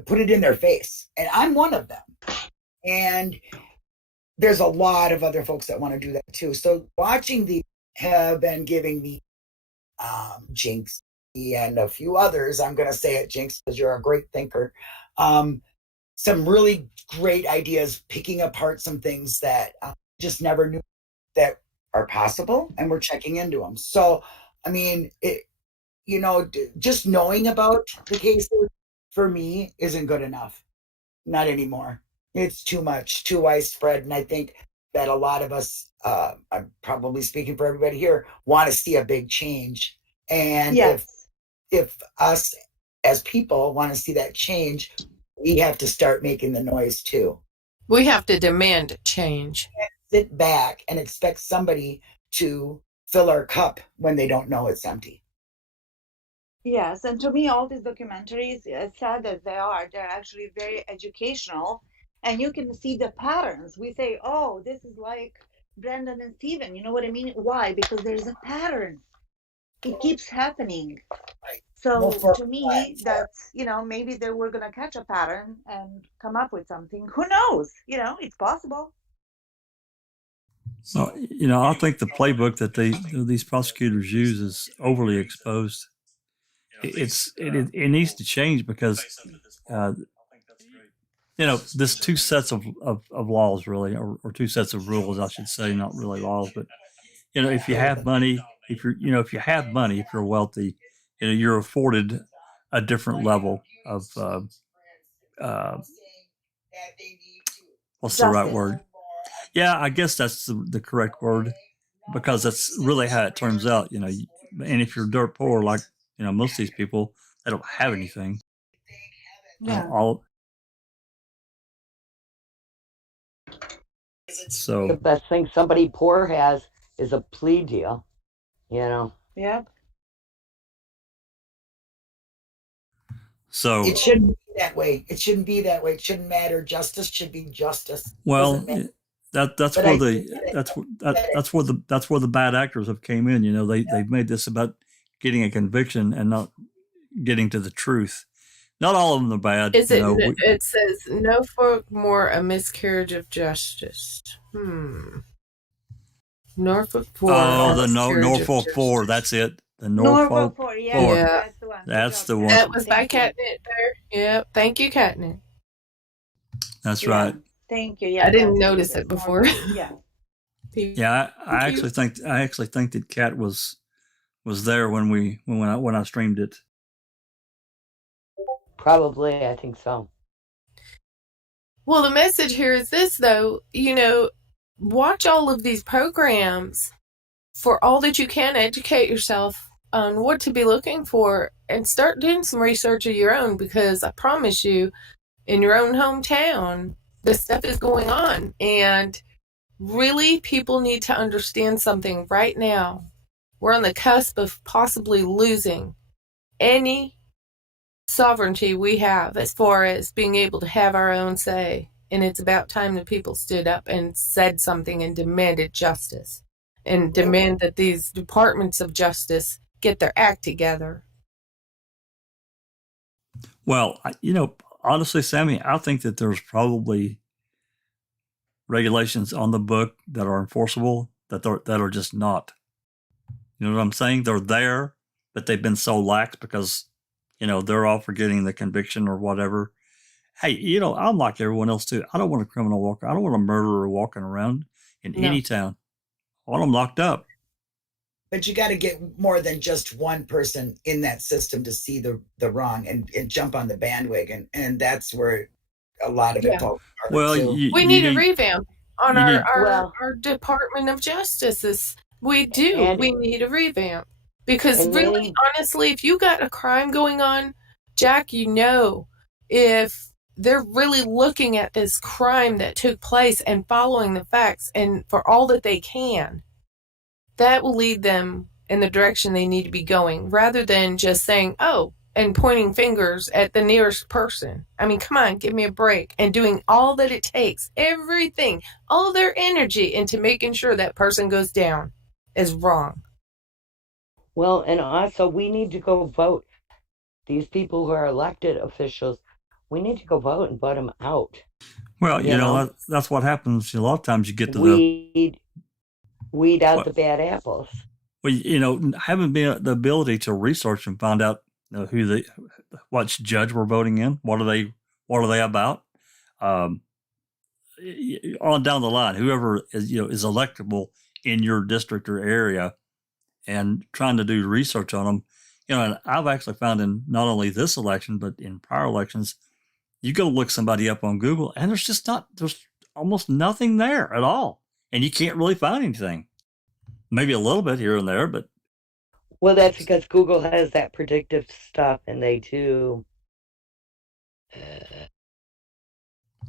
put it in their face. And I'm one of them. And there's a lot of other folks that want to do that too. So watching these have been giving me Jinx and a few others. I'm going to say it, Jinx, because you're a great thinker. Some really great ideas, picking apart some things that just never knew that are possible, and we're checking into them. So, I mean, just knowing about the cases for me isn't good enough. Not anymore. It's too much, too widespread. And I think that a lot of us, I'm probably speaking for everybody here, want to see a big change. And yes. if us as people want to see that change, we have to start making the noise too. We have to demand change. Sit back and expect somebody to fill our cup when they don't know it's empty. Yes, and to me, all these documentaries, as sad as they are, they're actually very educational, and you can see the patterns. We say, oh, this is like Brendan and Stephen. You know what I mean? Why? Because there's a pattern. It keeps happening. So to me, that's, maybe they were going to catch a pattern and come up with something. Who knows? It's possible. So, I think the playbook that these prosecutors use is overly exposed. It needs to change because this two sets of laws really, or two sets of rules, I should say, not really laws, but if you have money, if you're wealthy, you're afforded a different level of what's the right Justice. word? Yeah, I guess that's the correct word, because that's really how it turns out. And if you're dirt poor, like most of these people, they don't have anything. Yeah. All The so best thing somebody poor has is a plea deal, Yep. so It shouldn't be that way. It shouldn't be that way. It shouldn't matter. Justice should be justice. well, Doesn't matter. that's But where I the think that's where the bad actors have came in. They've made this about getting a conviction and not getting to the truth. Not all of them are bad. Is it? It says Norfolk more a miscarriage of justice. Norfolk 4. Oh, the Norfolk 4. That's it. The Norfolk 4. 4. Yeah. That's the one. That's the one. That was by Thank you. Catnip there. Yep. Thank you, Catnip. That's Yeah. right. Thank you. Yeah, I didn't that's notice the it before. Yeah. Yeah, I actually think that Cat was there when I streamed it. Probably, I think so. Well, the message here is this, though. Watch all of these programs for all that you can. Educate yourself on what to be looking for and start doing some research of your own, because I promise you, in your own hometown, this stuff is going on. And really, people need to understand something right now. We're on the cusp of possibly losing any sovereignty we have as far as being able to have our own say. And it's about time that people stood up and said something and demanded justice, and demand that these departments of justice get their act together. Well, honestly, Sammy, I think that there's probably regulations on the book that are enforceable that are just not. You know what I'm saying? They're there, but they've been so lax because they're all for getting the conviction or whatever. Hey, I'm like everyone else too. I don't want a criminal walker. I don't want a murderer walking around in any town. I want them locked up. But you got to get more than just one person in that system to see the wrong and jump on the bandwagon, and that's where a lot of it falls apart. Well, we need a revamp on our Department of Justice. We do. We need a revamp, because really, honestly, if you got a crime going on, Jack, if they're really looking at this crime that took place and following the facts and for all that they can, that will lead them in the direction they need to be going, rather than just saying, oh, and pointing fingers at the nearest person. I mean, come on, give me a break. And doing all that it takes, everything, all their energy into making sure that person goes down is wrong. Well, and also we need to go vote. These people who are elected officials, we need to go vote and vote them out. Well, that's what happens. A lot of times you get to weed out the bad apples. Well, having been the ability to research and find out what judge we're voting in, what are they about, on down the line, whoever is electable in your district or area, and trying to do research on them. And I've actually found in not only this election but in prior elections, you go look somebody up on Google, and there's almost nothing there at all, and you can't really find anything. Maybe a little bit here and there, but well, that's because Google has that predictive stuff, and they too.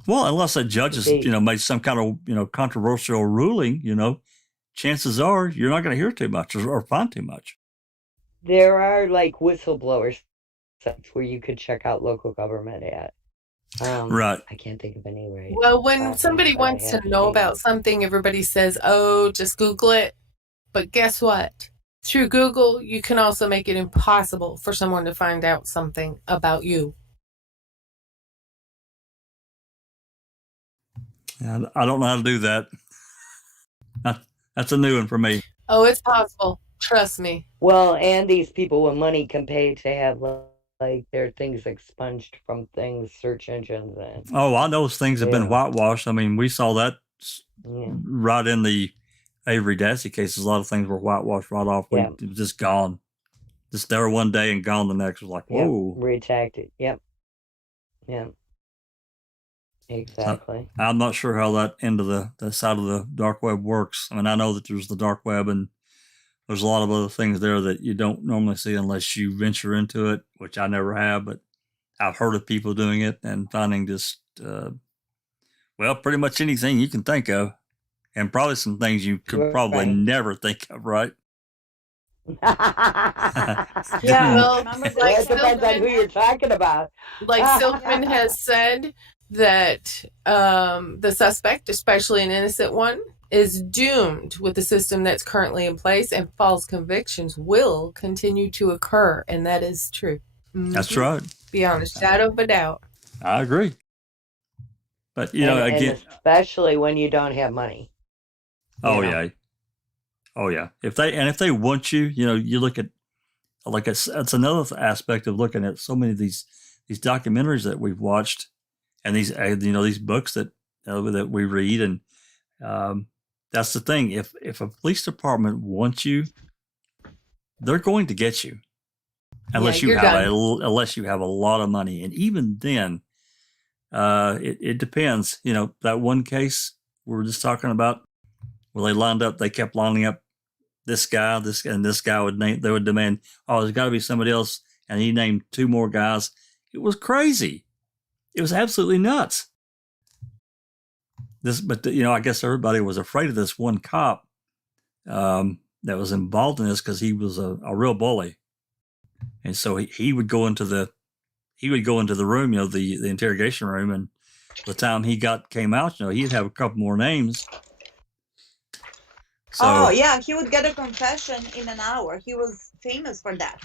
Well, unless a judge has made some kind of controversial ruling, chances are you're not going to hear too much or find too much. There are like whistleblower sites where you could check out local government at. Right. I can't think of any right. Well, when somebody wants to know about something, everybody says, oh, just Google it. But guess what? Through Google, you can also make it impossible for someone to find out something about you. Yeah, I don't know how to do that. That's a new one for me. Oh, it's possible. Trust me. Well, and these people with money can pay to have like there are things expunged from things, search engines, and Oh, I know things have been Yeah. whitewashed. I mean, we saw that yeah, right in the Avery Dassey cases. A lot of things were whitewashed right off. Yeah. It was just gone. Just there one day and gone the next. It was like, yep, whoa. retracted. Yep, yeah, So exactly. I'm not sure how that end of the side of the dark web works. I mean, I know that there's the dark web and there's a lot of other things there that you don't normally see unless you venture into it, which I never have, but I've heard of people doing it and finding just, well, pretty much anything you can think of, and probably some things you could probably Right. never think of, right? Yeah, well, Remember the like Well, it depends on who you're talking about. like Silkman has said that the suspect, especially an innocent one, is doomed with the system that's currently in place, and false convictions will continue to occur, and that is true. That's right. Beyond a shadow of a doubt. I agree. But, you know, and again, especially when you don't have money. oh, you know. yeah. Oh, yeah. If they want you, you know, you look at, like, it's another aspect of looking at so many of these documentaries that we've watched and these, you know, these books that we read. And that's the thing. If a police department wants you, they're going to get you. Unless you have a lot of money. And even then, it depends. You know, that one case we were just talking about where they kept lining up this guy, and this guy they would demand, oh, there's got to be somebody else. And he named 2 more guys. It was crazy. It was absolutely nuts. But you know, I guess everybody was afraid of this one cop that was involved in this because he was a real bully. And so he would go into the room, you know, the interrogation room, and by the time he came out, you know, he'd have a couple more names. So, oh yeah, he would get a confession in an hour. He was famous for that.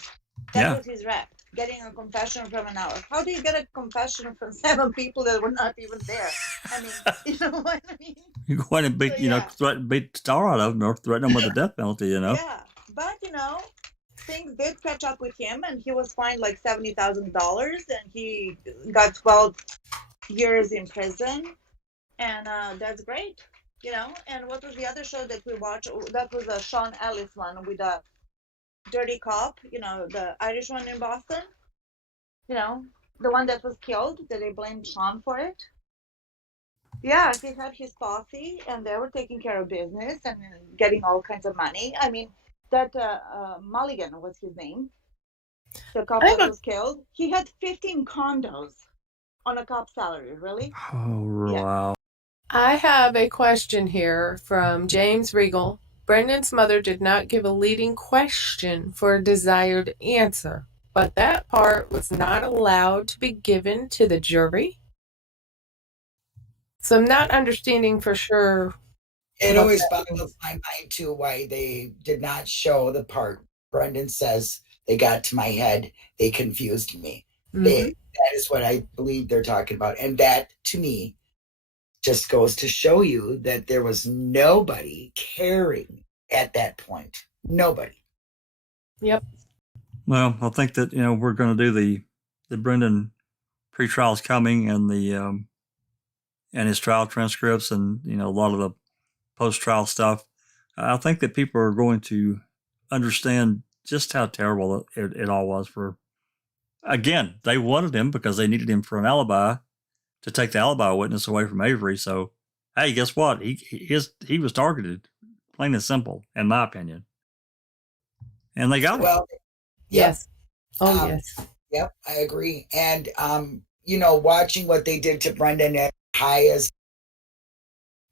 That was his rap, getting a confession from an hour. How do you get a confession from 7 people that were not even there? I mean, you know what I mean? You go in and beat, beat the star out of them or threaten them with the death penalty, you know? Yeah, but you know, things did catch up with him, and he was fined like $70,000, and he got 12 years in prison, and that's great, you know. And what was the other show that we watched? That was a Sean Ellis one with a dirty cop, you know, the Irish one in Boston, you know, the one that was killed, that they blamed Sean for it. Yeah, he had his posse, and they were taking care of business and getting all kinds of money. I mean, that Mulligan was his name, the cop that was killed. He had 15 condos on a cop's salary. Really? Oh, Yeah. wow. I have a question here from James Regal. Brendan's mother did not give a leading question for a desired answer, but that part was not allowed to be given to the jury. So I'm not understanding for sure. It always boggles my mind too why they did not show the part Brendan says they got to my head, they confused me. That is what I believe they're talking about. And that, to me, just goes to show you that there was nobody caring at that point. Nobody. Yep. Well, I think that, you know, we're going to do the Brendan pretrials coming and and his trial transcripts and, you know, a lot of the post-trial stuff. I think that people are going to understand just how terrible it all was again, they wanted him because they needed him for an alibi to take the alibi witness away from Avery. So, hey, guess what? He was targeted, plain and simple, in my opinion. And they got him. Well, yes. Oh, yes. Yep, I agree. And, you know, watching what they did to Brendan as high as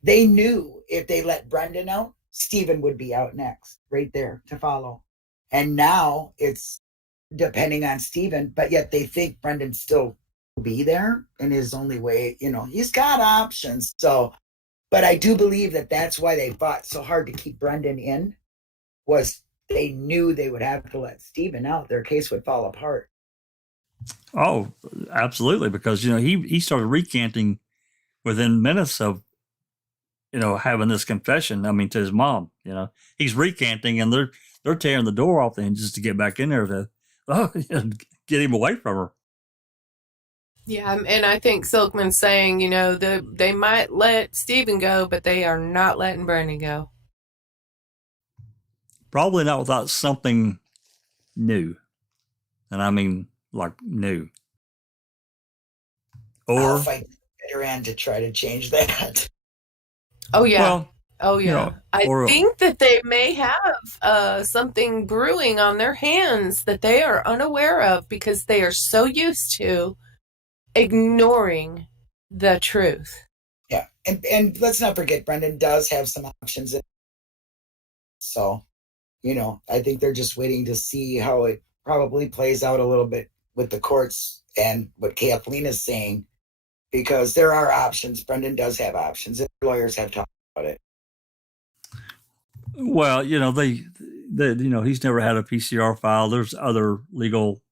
they knew if they let Brendan out, Stephen would be out next, right there to follow. And now it's depending on Stephen, but yet they think Brendan still will be there in his only way. You know, he's got options. So, but I do believe that that's why they fought so hard to keep Brendan in, was they knew they would have to let Stephen out. Their case would fall apart. Oh, absolutely. Because, you know, he started recanting within minutes of, you know, having this confession. I mean, to his mom, you know, he's recanting and they're tearing the door off the hinges to get back in there to, get him away from her. Yeah, and I think Silkman's saying, they might let Stephen go, but they are not letting Brandon go. Probably not without something new. And I mean, like, new. I'll Or, fight the bitter end to try to change that. Oh, yeah. well, Oh, yeah. you know, I or think that they may have something brewing on their hands that they are unaware of because they are so used to ignoring the truth. Yeah. And let's not forget, Brendan does have some options. So, I think they're just waiting to see how it probably plays out a little bit with the courts and what Kathleen is saying, because there are options. Brendan does have options, and lawyers have talked about it. well, he's never had a PCR file. There's other legal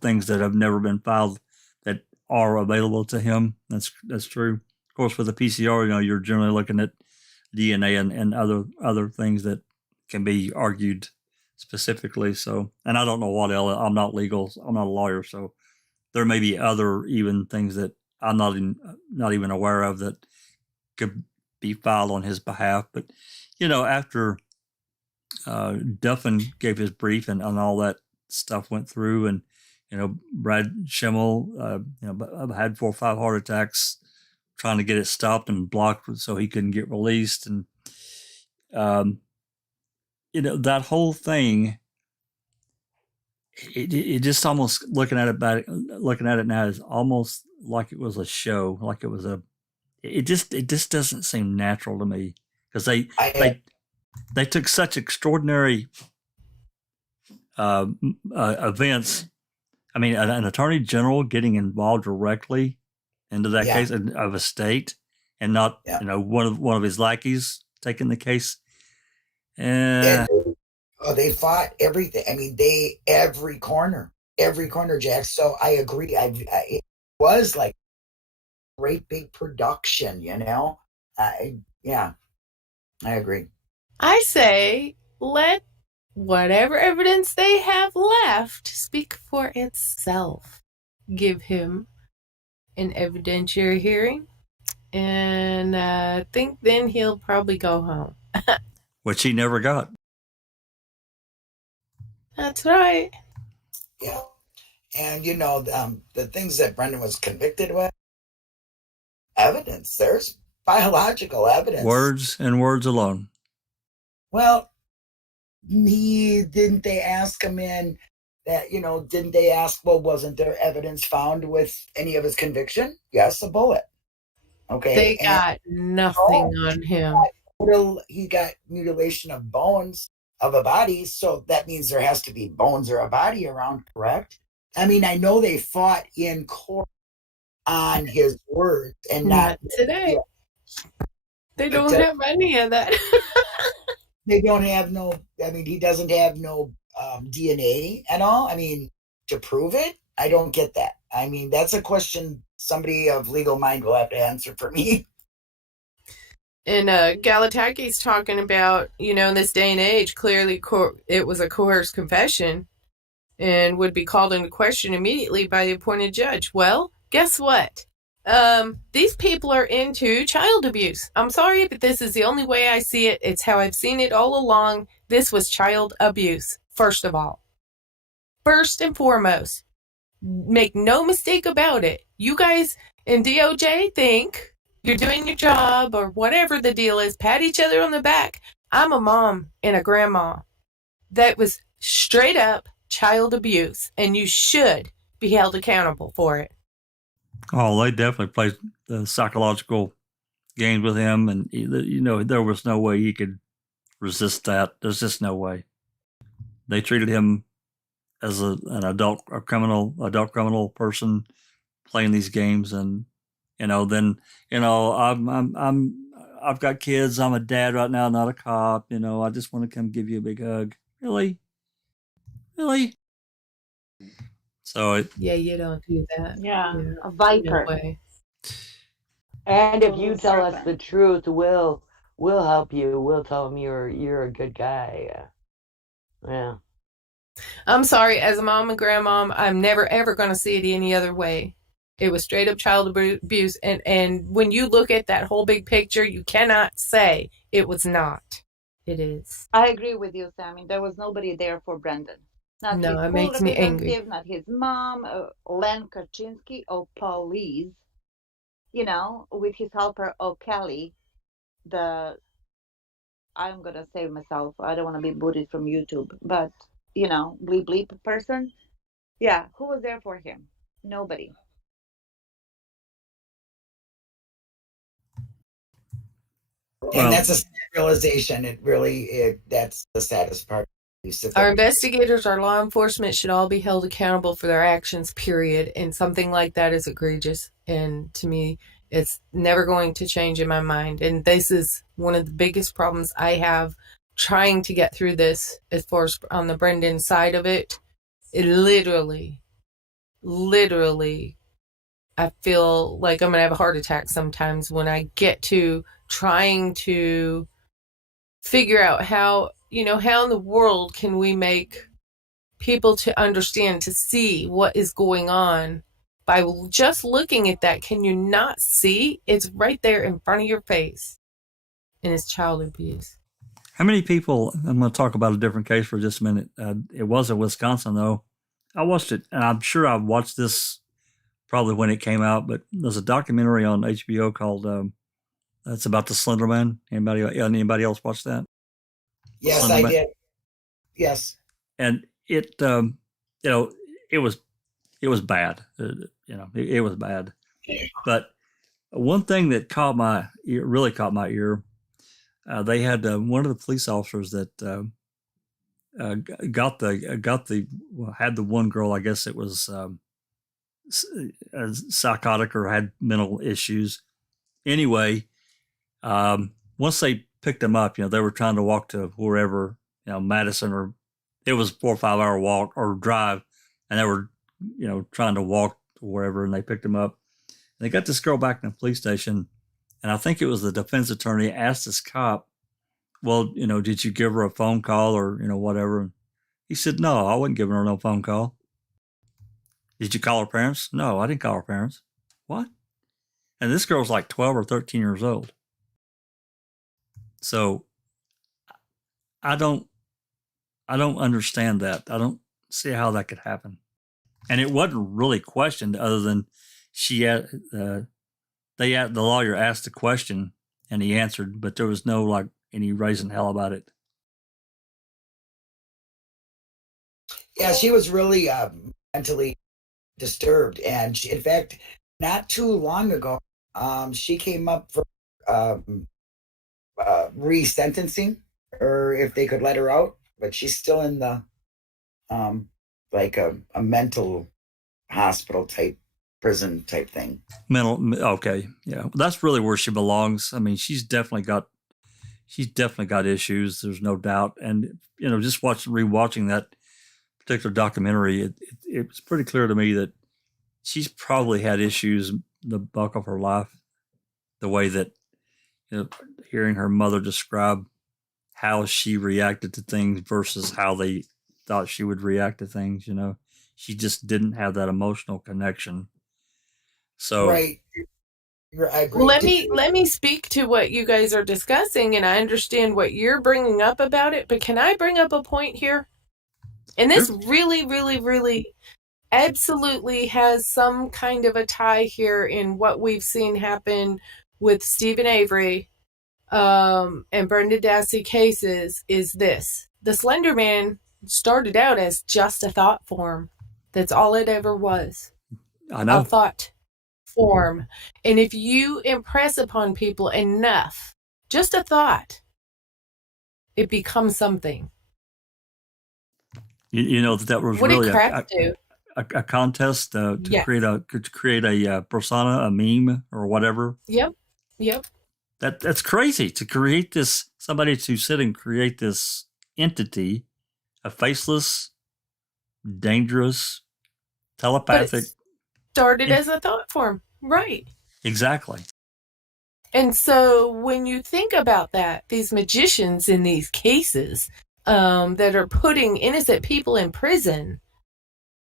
things that have never been filed that are available to him. That's true. Of course, with the PCR, you're generally looking at DNA and other things that can be argued specifically. So, and I don't know what else. I'm not legal. I'm not a lawyer, so there may be other even things that I'm not even aware of that could be filed on his behalf. But after Duffin gave his brief and all that stuff went through, and Brad Schimmel had 4 or 5 heart attacks trying to get it stopped and blocked so he couldn't get released, and that whole thing, it just almost looking at it now is almost like it was a show, like it was it just doesn't seem natural to me, because they took such extraordinary events. I mean, an attorney general getting involved directly into that case of a state, and not one of his lackeys taking the case. And they fought everything. I mean, every corner, Jack. So I agree. It was like great big production, I agree. I say let whatever evidence they have left speak for itself. Give him an evidentiary hearing, and I think then he'll probably go home. Which he never got. That's right. Yeah. And, the things that Brendan was convicted with, evidence. There's biological evidence. Words and words alone. Well, didn't they ask him in that, didn't they ask, well, wasn't there evidence found with any of his conviction? Yes, a bullet. Okay. They got nothing on him. He got mutilation of bones of a body, so that means there has to be bones or a body around, correct? I mean, I know they fought in court on his words and not today. They don't have any of that. They don't have he doesn't have no DNA at all. I mean, to prove it, I don't get that. I mean, that's a question somebody of legal mind will have to answer for me. And Galataki's talking about, in this day and age, clearly it was a coerced confession and would be called into question immediately by the appointed judge. Well, guess what? These people are into child abuse. I'm sorry, but this is the only way I see it. It's how I've seen it all along. This was child abuse, first of all. First and foremost, make no mistake about it. You guys in DOJ think you're doing your job or whatever the deal is, pat each other on the back. I'm a mom and a grandma. That was straight up child abuse, and you should be held accountable for it. Oh, they definitely played the psychological games with him, and there was no way he could resist that. There's just no way. They treated him as an adult criminal person playing these games, and then I've got kids. I'm a dad right now, not a cop. I just want to come give you a big hug. Really? So you don't do that. Yeah, a viper. No way. And if you tell us the truth, we'll help you. We'll tell them you're a good guy. Yeah. I'm sorry, as a mom and grandmom, I'm never ever going to see it any other way. It was straight up child abuse. And when you look at that whole big picture, you cannot say it was not. It is. I agree with you, Sammy. There was nobody there for Brendan. Not No, his it school makes me angry. representative, not his mom, Len Kaczynski, or police, you know, with his helper, Kelly, the, I'm going to save myself. I don't want to be booted from YouTube, but, you know, bleep bleep person. Yeah, who was there for him? Nobody. And Well, that's a sad realization. That's the saddest part. Our investigators, our law enforcement should all be held accountable for their actions, period. And something like that is egregious. And to me, it's never going to change in my mind. And this is one of the biggest problems I have trying to get through this as far as on the Brendan side of it. It literally, I feel like I'm going to have a heart attack sometimes when I get to trying to figure out how in the world can we make people to understand, to see what is going on by just looking at that? Can you not see? It's right there in front of your face, and it's child abuse. how many people? I'm going to talk about a different case for just a minute. It was in Wisconsin, though. I watched it, and I'm sure I watched this probably when it came out. But there's a documentary on HBO called "That's about the Slender Man." Anybody else watch that? Yes, Slender I Man? did. Yes. And it, it was bad. It was bad. But one thing that really caught my ear, they had one of the police officers that had the one girl. I guess it was psychotic or had mental issues. Anyway, once they picked them up, they were trying to walk to wherever, Madison, or it was 4 or 5 hour walk or drive, and they were, trying to walk to wherever, and they picked them up. And they got this girl back in the police station, and I think it was the defense attorney asked this cop, well, did you give her a phone call or, whatever? And he said, no, I wasn't giving her no phone call. Did you call her parents? No, I didn't call her parents. What? And this girl's like 12 or 13 years old. So I don't understand that. I don't see how that could happen. And it wasn't really questioned other than the lawyer asked a question and he answered, but there was no any raising hell about it. Yeah, she was really mentally disturbed, and in fact, not too long ago, she came up for resentencing, or if they could let her out, but she's still in the like a mental hospital type, prison type thing. Okay, yeah, that's really where she belongs. I mean, she's definitely got issues. There's no doubt, and just rewatching that particular documentary, it was pretty clear to me that she's probably had issues the bulk of her life. The way that, hearing her mother describe how she reacted to things versus how they thought she would react to things, she just didn't have that emotional connection. So right. I agree. Let me speak to what you guys are discussing, and I understand what you're bringing up about it, but can I bring up a point here? And this really, really, really absolutely has some kind of a tie here in what we've seen happen with Stephen Avery and Brendan Dassey cases is this. The Slender Man started out as just a thought form. That's all it ever was. I know. A thought form. And if you impress upon people enough, just a thought, it becomes something. That was what really did crack do? A contest to Yes. create a persona, a meme, or whatever. Yep. That's crazy to create somebody to sit and create this entity, a faceless, dangerous, telepathic. Started as a thought form, right? Exactly. And so when you think about that, these magicians in these cases, that are putting innocent people in prison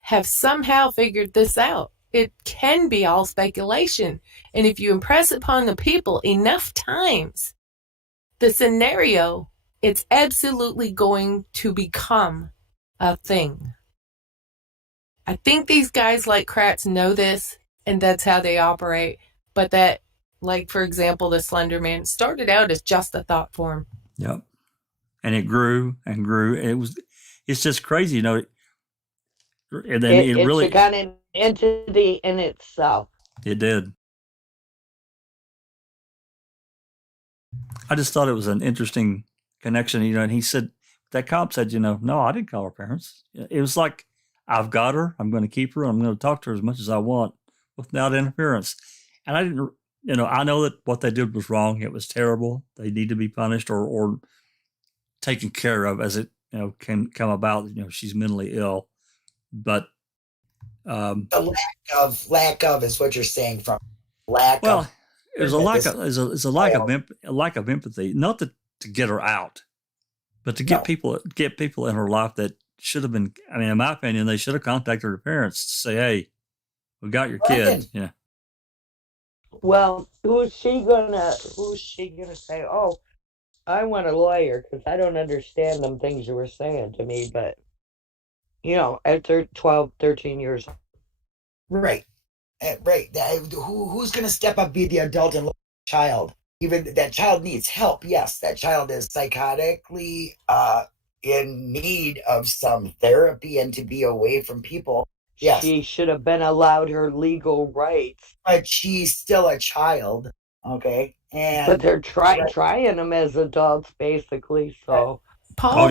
have somehow figured this out. It can be all speculation. And if you impress upon the people enough times the scenario, it's absolutely going to become a thing. I think these guys like Kratz know this, and that's how they operate. But that, like, for example, the Slender Man started out as just a thought form. Yep. And it grew and grew. It's just crazy, you know. And then it really took on an entity in itself. It did. I just thought it was an interesting connection, you know. And he said, that cop said, you know, no, I didn't call her parents. It was like, I've got her. I'm going to keep her. I'm going to talk to her as much as I want without interference. And I didn't, you know, I know that what they did was wrong. It was terrible. They need to be punished or taken care of as it, you know, can come about. You know, she's mentally ill, but the lack of is what you're saying from lack well, of. There's a lack of empathy, not to get her out, but to get people in her life that should have been. I mean, in my opinion, they should have contacted her parents to say, "Hey, we got your kid." Yeah. Well, who's she gonna say? Oh, I want a lawyer because I don't understand them things you were saying to me. But you know, after 12, 13 years, right. Who's going to step up, be the adult and look at the child? Even that child needs help. Yes, that child is psychotically in need of some therapy and to be away from people. Yes. She should have been allowed her legal rights. But she's still a child, okay? But they're trying them as adults, basically, so... Paul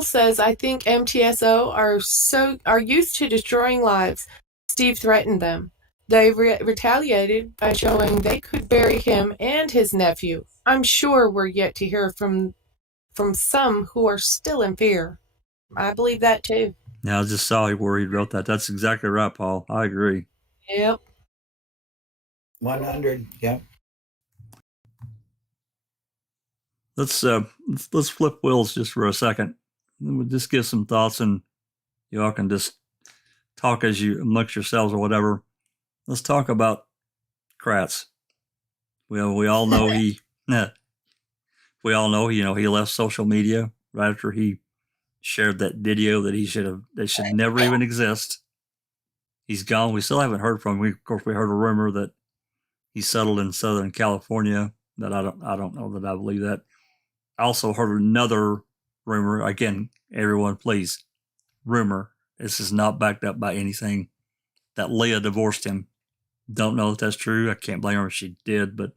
says, I think MTSO are used to destroying lives. Steve threatened them. They retaliated by showing they could bury him and his nephew. I'm sure we're yet to hear from some who are still in fear. I believe that too. Now, I just saw where he wrote that. That's exactly right, Paul. I agree. Yep. 100. Yep. Let's flip wheels just for a second. We'll just give some thoughts, and you all can just talk as you amongst yourselves or whatever. Let's talk about Kratz. Well, we all know he left social media right after he shared that video that should never even exist. He's gone. We still haven't heard from him. Of course, we heard a rumor that he settled in Southern California. That I don't know that I believe that. I also heard another rumor. Again, everyone, please, rumor. This is not backed up by anything. That Leah divorced him. Don't know if that's true. I can't blame her if she did, but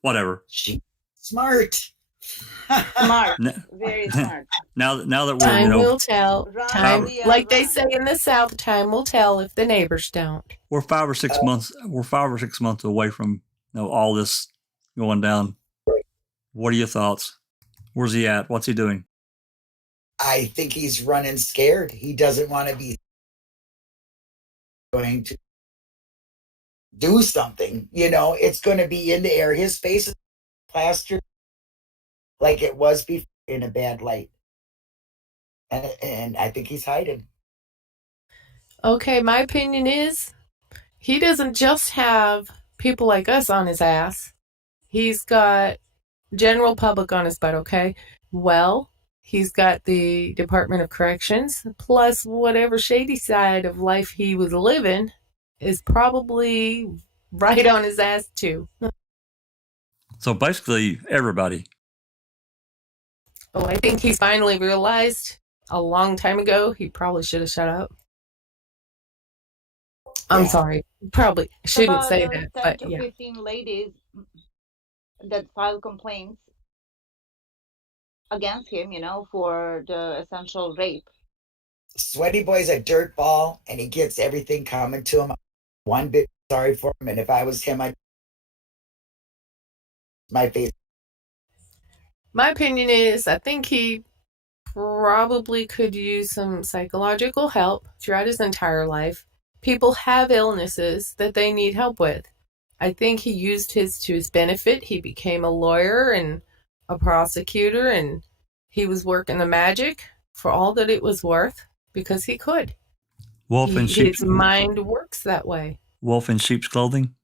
whatever. She's smart. Smart. Very smart. Now that we're, time will tell. Like they run. say in the South, time will tell if the neighbors don't. We're 5 or 6 months. We're 5 or 6 months away from all this going down. What are your thoughts? Where's he at? What's he doing? I think he's running scared. He doesn't want to be going to do something. You know, it's going to be in the air. His face is plastered like it was before in a bad light. And I think he's hiding. Okay, my opinion is he doesn't just have people like us on his ass. He's got general public on his butt, okay? Well, he's got the Department of Corrections, plus whatever shady side of life he was living is probably right on his ass too. So basically, everybody. Oh, I think he's finally realized a long time ago he probably should have shut up. I'm sorry. Probably shouldn't say that, but 10 to yeah. 15 ladies that file complaints against him, for the essential rape. Sweaty Boy's a dirtball, and he gets everything coming to him. One bit sorry for him, and if I was him, my face. My opinion is I think he probably could use some psychological help throughout his entire life. People have illnesses that they need help with. I think he used to his benefit. He became a lawyer and a prosecutor, and he was working the magic for all that it was worth because he could. Wolf in sheep's His mind works that way. wolf in sheep's clothing.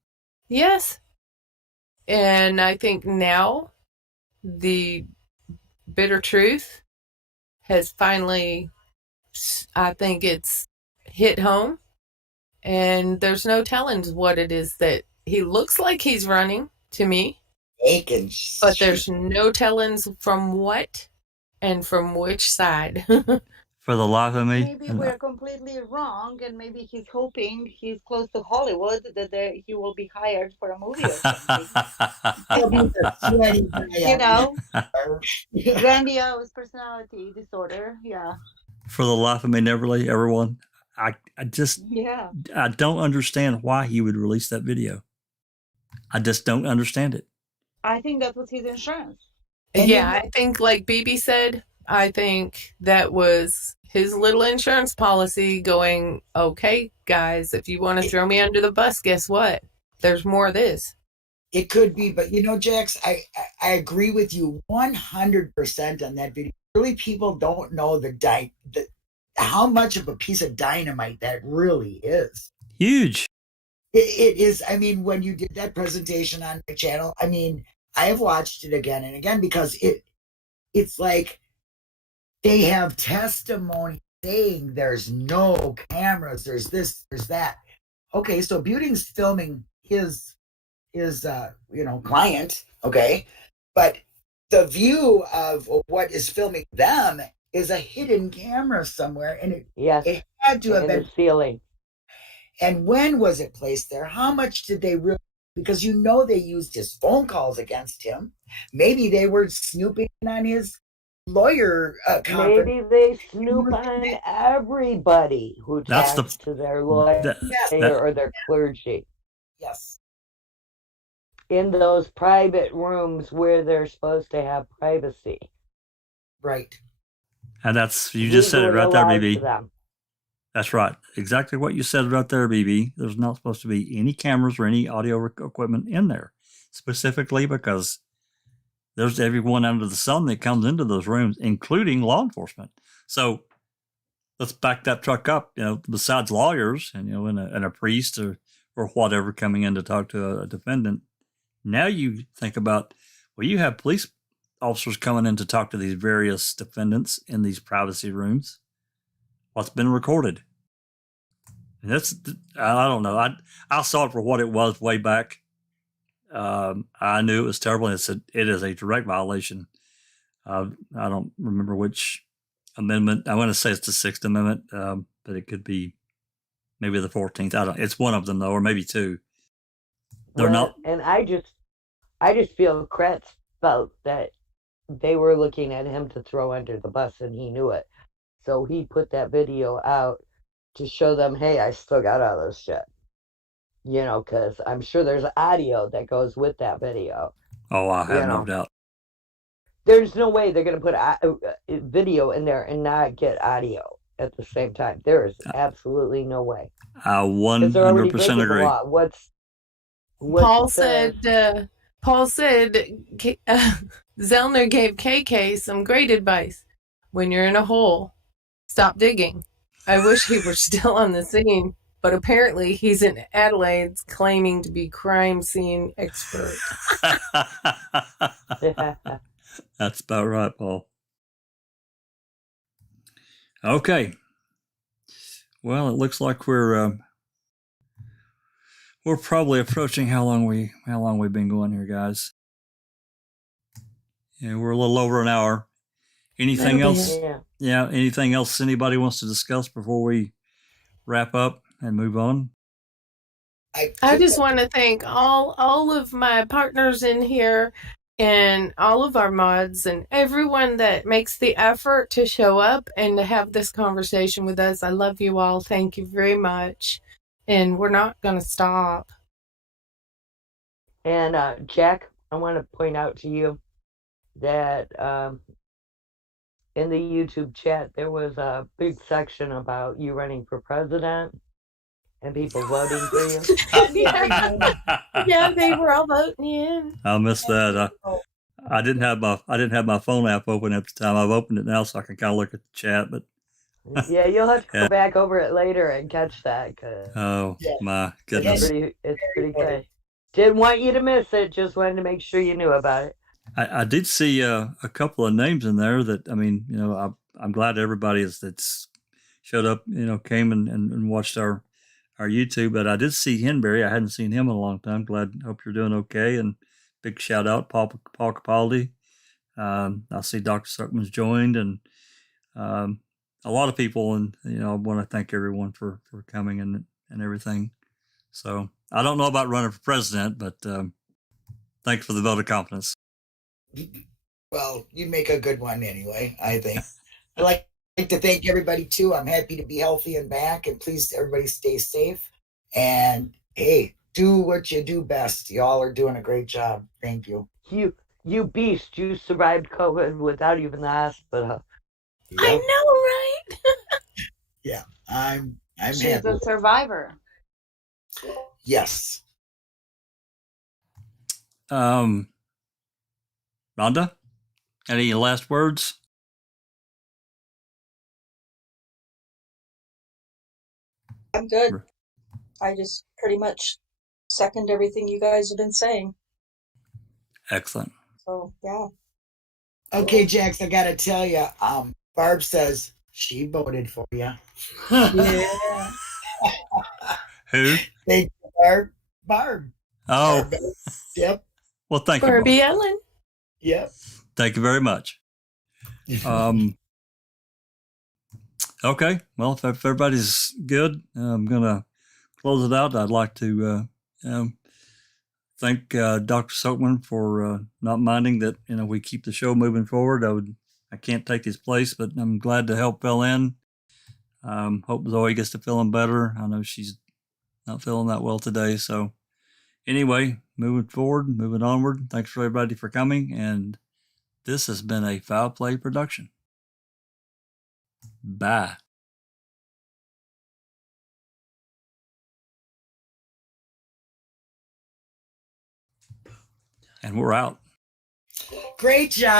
Yes. And I think now the bitter truth has finally, I think it's hit home. And there's no telling what it is that he looks like he's running to me. Bacon. But there's no tellings from what and from which side. For the life of me. Maybe we're completely wrong, and maybe he's hoping he's close to Hollywood that he will be hired for a movie or something. You know, grandiose personality disorder. Yeah. For the life of me, Neverly, everyone, I just Yeah. I don't understand why he would release that video. I just don't understand it. I think that was his insurance. Yeah, I think like BB said, I think that was his little insurance policy going, okay, guys, if you want to throw me under the bus, guess what? There's more of this. It could be, but you know, Jax, I agree with you 100% on that video. Really, people don't know how much of a piece of dynamite that really is. Huge. It is. I mean, when you did that presentation on my channel, I mean, I have watched it again and again because it's like they have testimony saying there's no cameras, there's this, there's that. Okay, so Buting's filming his client, okay, but the view of what is filming them is a hidden camera somewhere, and it had to have been the ceiling. And when was it placed there? How much did they really? Because they used his phone calls against him. Maybe they were snooping on his lawyer conference. Maybe they snoop on everybody who talks to their lawyer or their clergy. Yes. In those private rooms where they're supposed to have privacy. Right. And you just said it right there, BB. That's right. Exactly what you said right there, BB. There's not supposed to be any cameras or any audio equipment in there, specifically because there's everyone under the sun that comes into those rooms, including law enforcement. So let's back that truck up, besides lawyers and, and a priest or whatever coming in to talk to a defendant. Now you think about, you have police officers coming in to talk to these various defendants in these privacy rooms. What's been recorded? And I don't know. I saw it for what it was way back. I knew it was terrible. And it is a direct violation. I don't remember which amendment. I want to say it's the 6th Amendment, but it could be maybe the 14th. It's one of them though, or maybe two. They're not. And I just feel Kretz felt that they were looking at him to throw under the bus, and he knew it. So he put that video out to show them, hey, I still got all this shit. Because I'm sure there's audio that goes with that video. Oh, I have no doubt. There's no way they're going to put video in there and not get audio at the same time. There is absolutely no way. I 100% agree. Paul said Zellner gave KK some great advice. When you're in a hole, stop digging. I wish he were still on the scene, but apparently he's in Adelaide claiming to be crime scene expert. That's about right, Paul. Okay. Well, it looks like we're probably approaching how long we've been going here, guys. Yeah, we're a little over an hour. Anything else? Yeah. Anything else anybody wants to discuss before we wrap up and move on? I just want to thank all of my partners in here and all of our mods and everyone that makes the effort to show up and to have this conversation with us. I love you all. Thank you very much. And we're not going to stop. And Jack, I want to point out to you that in the YouTube chat, there was a big section about you running for president and people voting for you. Yeah, they were all voting in. I missed that. I didn't have my phone app open at the time. I've opened it now so I can kind of look at the chat. But Yeah, you'll have to yeah. go back over it later and catch that because Oh Yeah. my it's goodness. pretty good. Didn't want you to miss it. Just wanted to make sure you knew about it. I did see a couple of names in there that, I mean, I'm glad everybody that's showed up, came and watched our YouTube. But I did see Henberry. I hadn't seen him in a long time. Hope you're doing okay. And big shout out, Paul Capaldi. I see Dr. Silkman's joined, and a lot of people. And I want to thank everyone for coming and everything. So I don't know about running for president, but thanks for the vote of confidence. Well, you make a good one anyway, I think. I'd like to thank everybody too. I'm happy to be healthy and back, and please everybody stay safe. And hey, do what you do best. Y'all are doing a great job. Thank you. You beast! You survived COVID without even the hospital. I Yep. know, right? Yeah, I'm She's happy. a survivor. Yes. Rhonda, any last words? I'm good. I just pretty much second everything you guys have been saying. Excellent. So yeah. Okay, Jax, I gotta tell you, Barb says she voted for you. Yeah. Who? Thank you, Barb. Barb. Oh, Barb. Yep. well, thank you, Barbie both. Ellen. Yep. Thank you very much. Okay, well, if everybody's good, I'm going to close it out. I'd like to thank Dr. Silkman for not minding that we keep the show moving forward. I can't take his place, but I'm glad to help fill in. Hope Zoe gets to feeling better. I know she's not feeling that well today. So anyway, moving forward, moving onward. Thanks for everybody for coming, and this has been a Foul Play production. Bye. And we're out. Great job.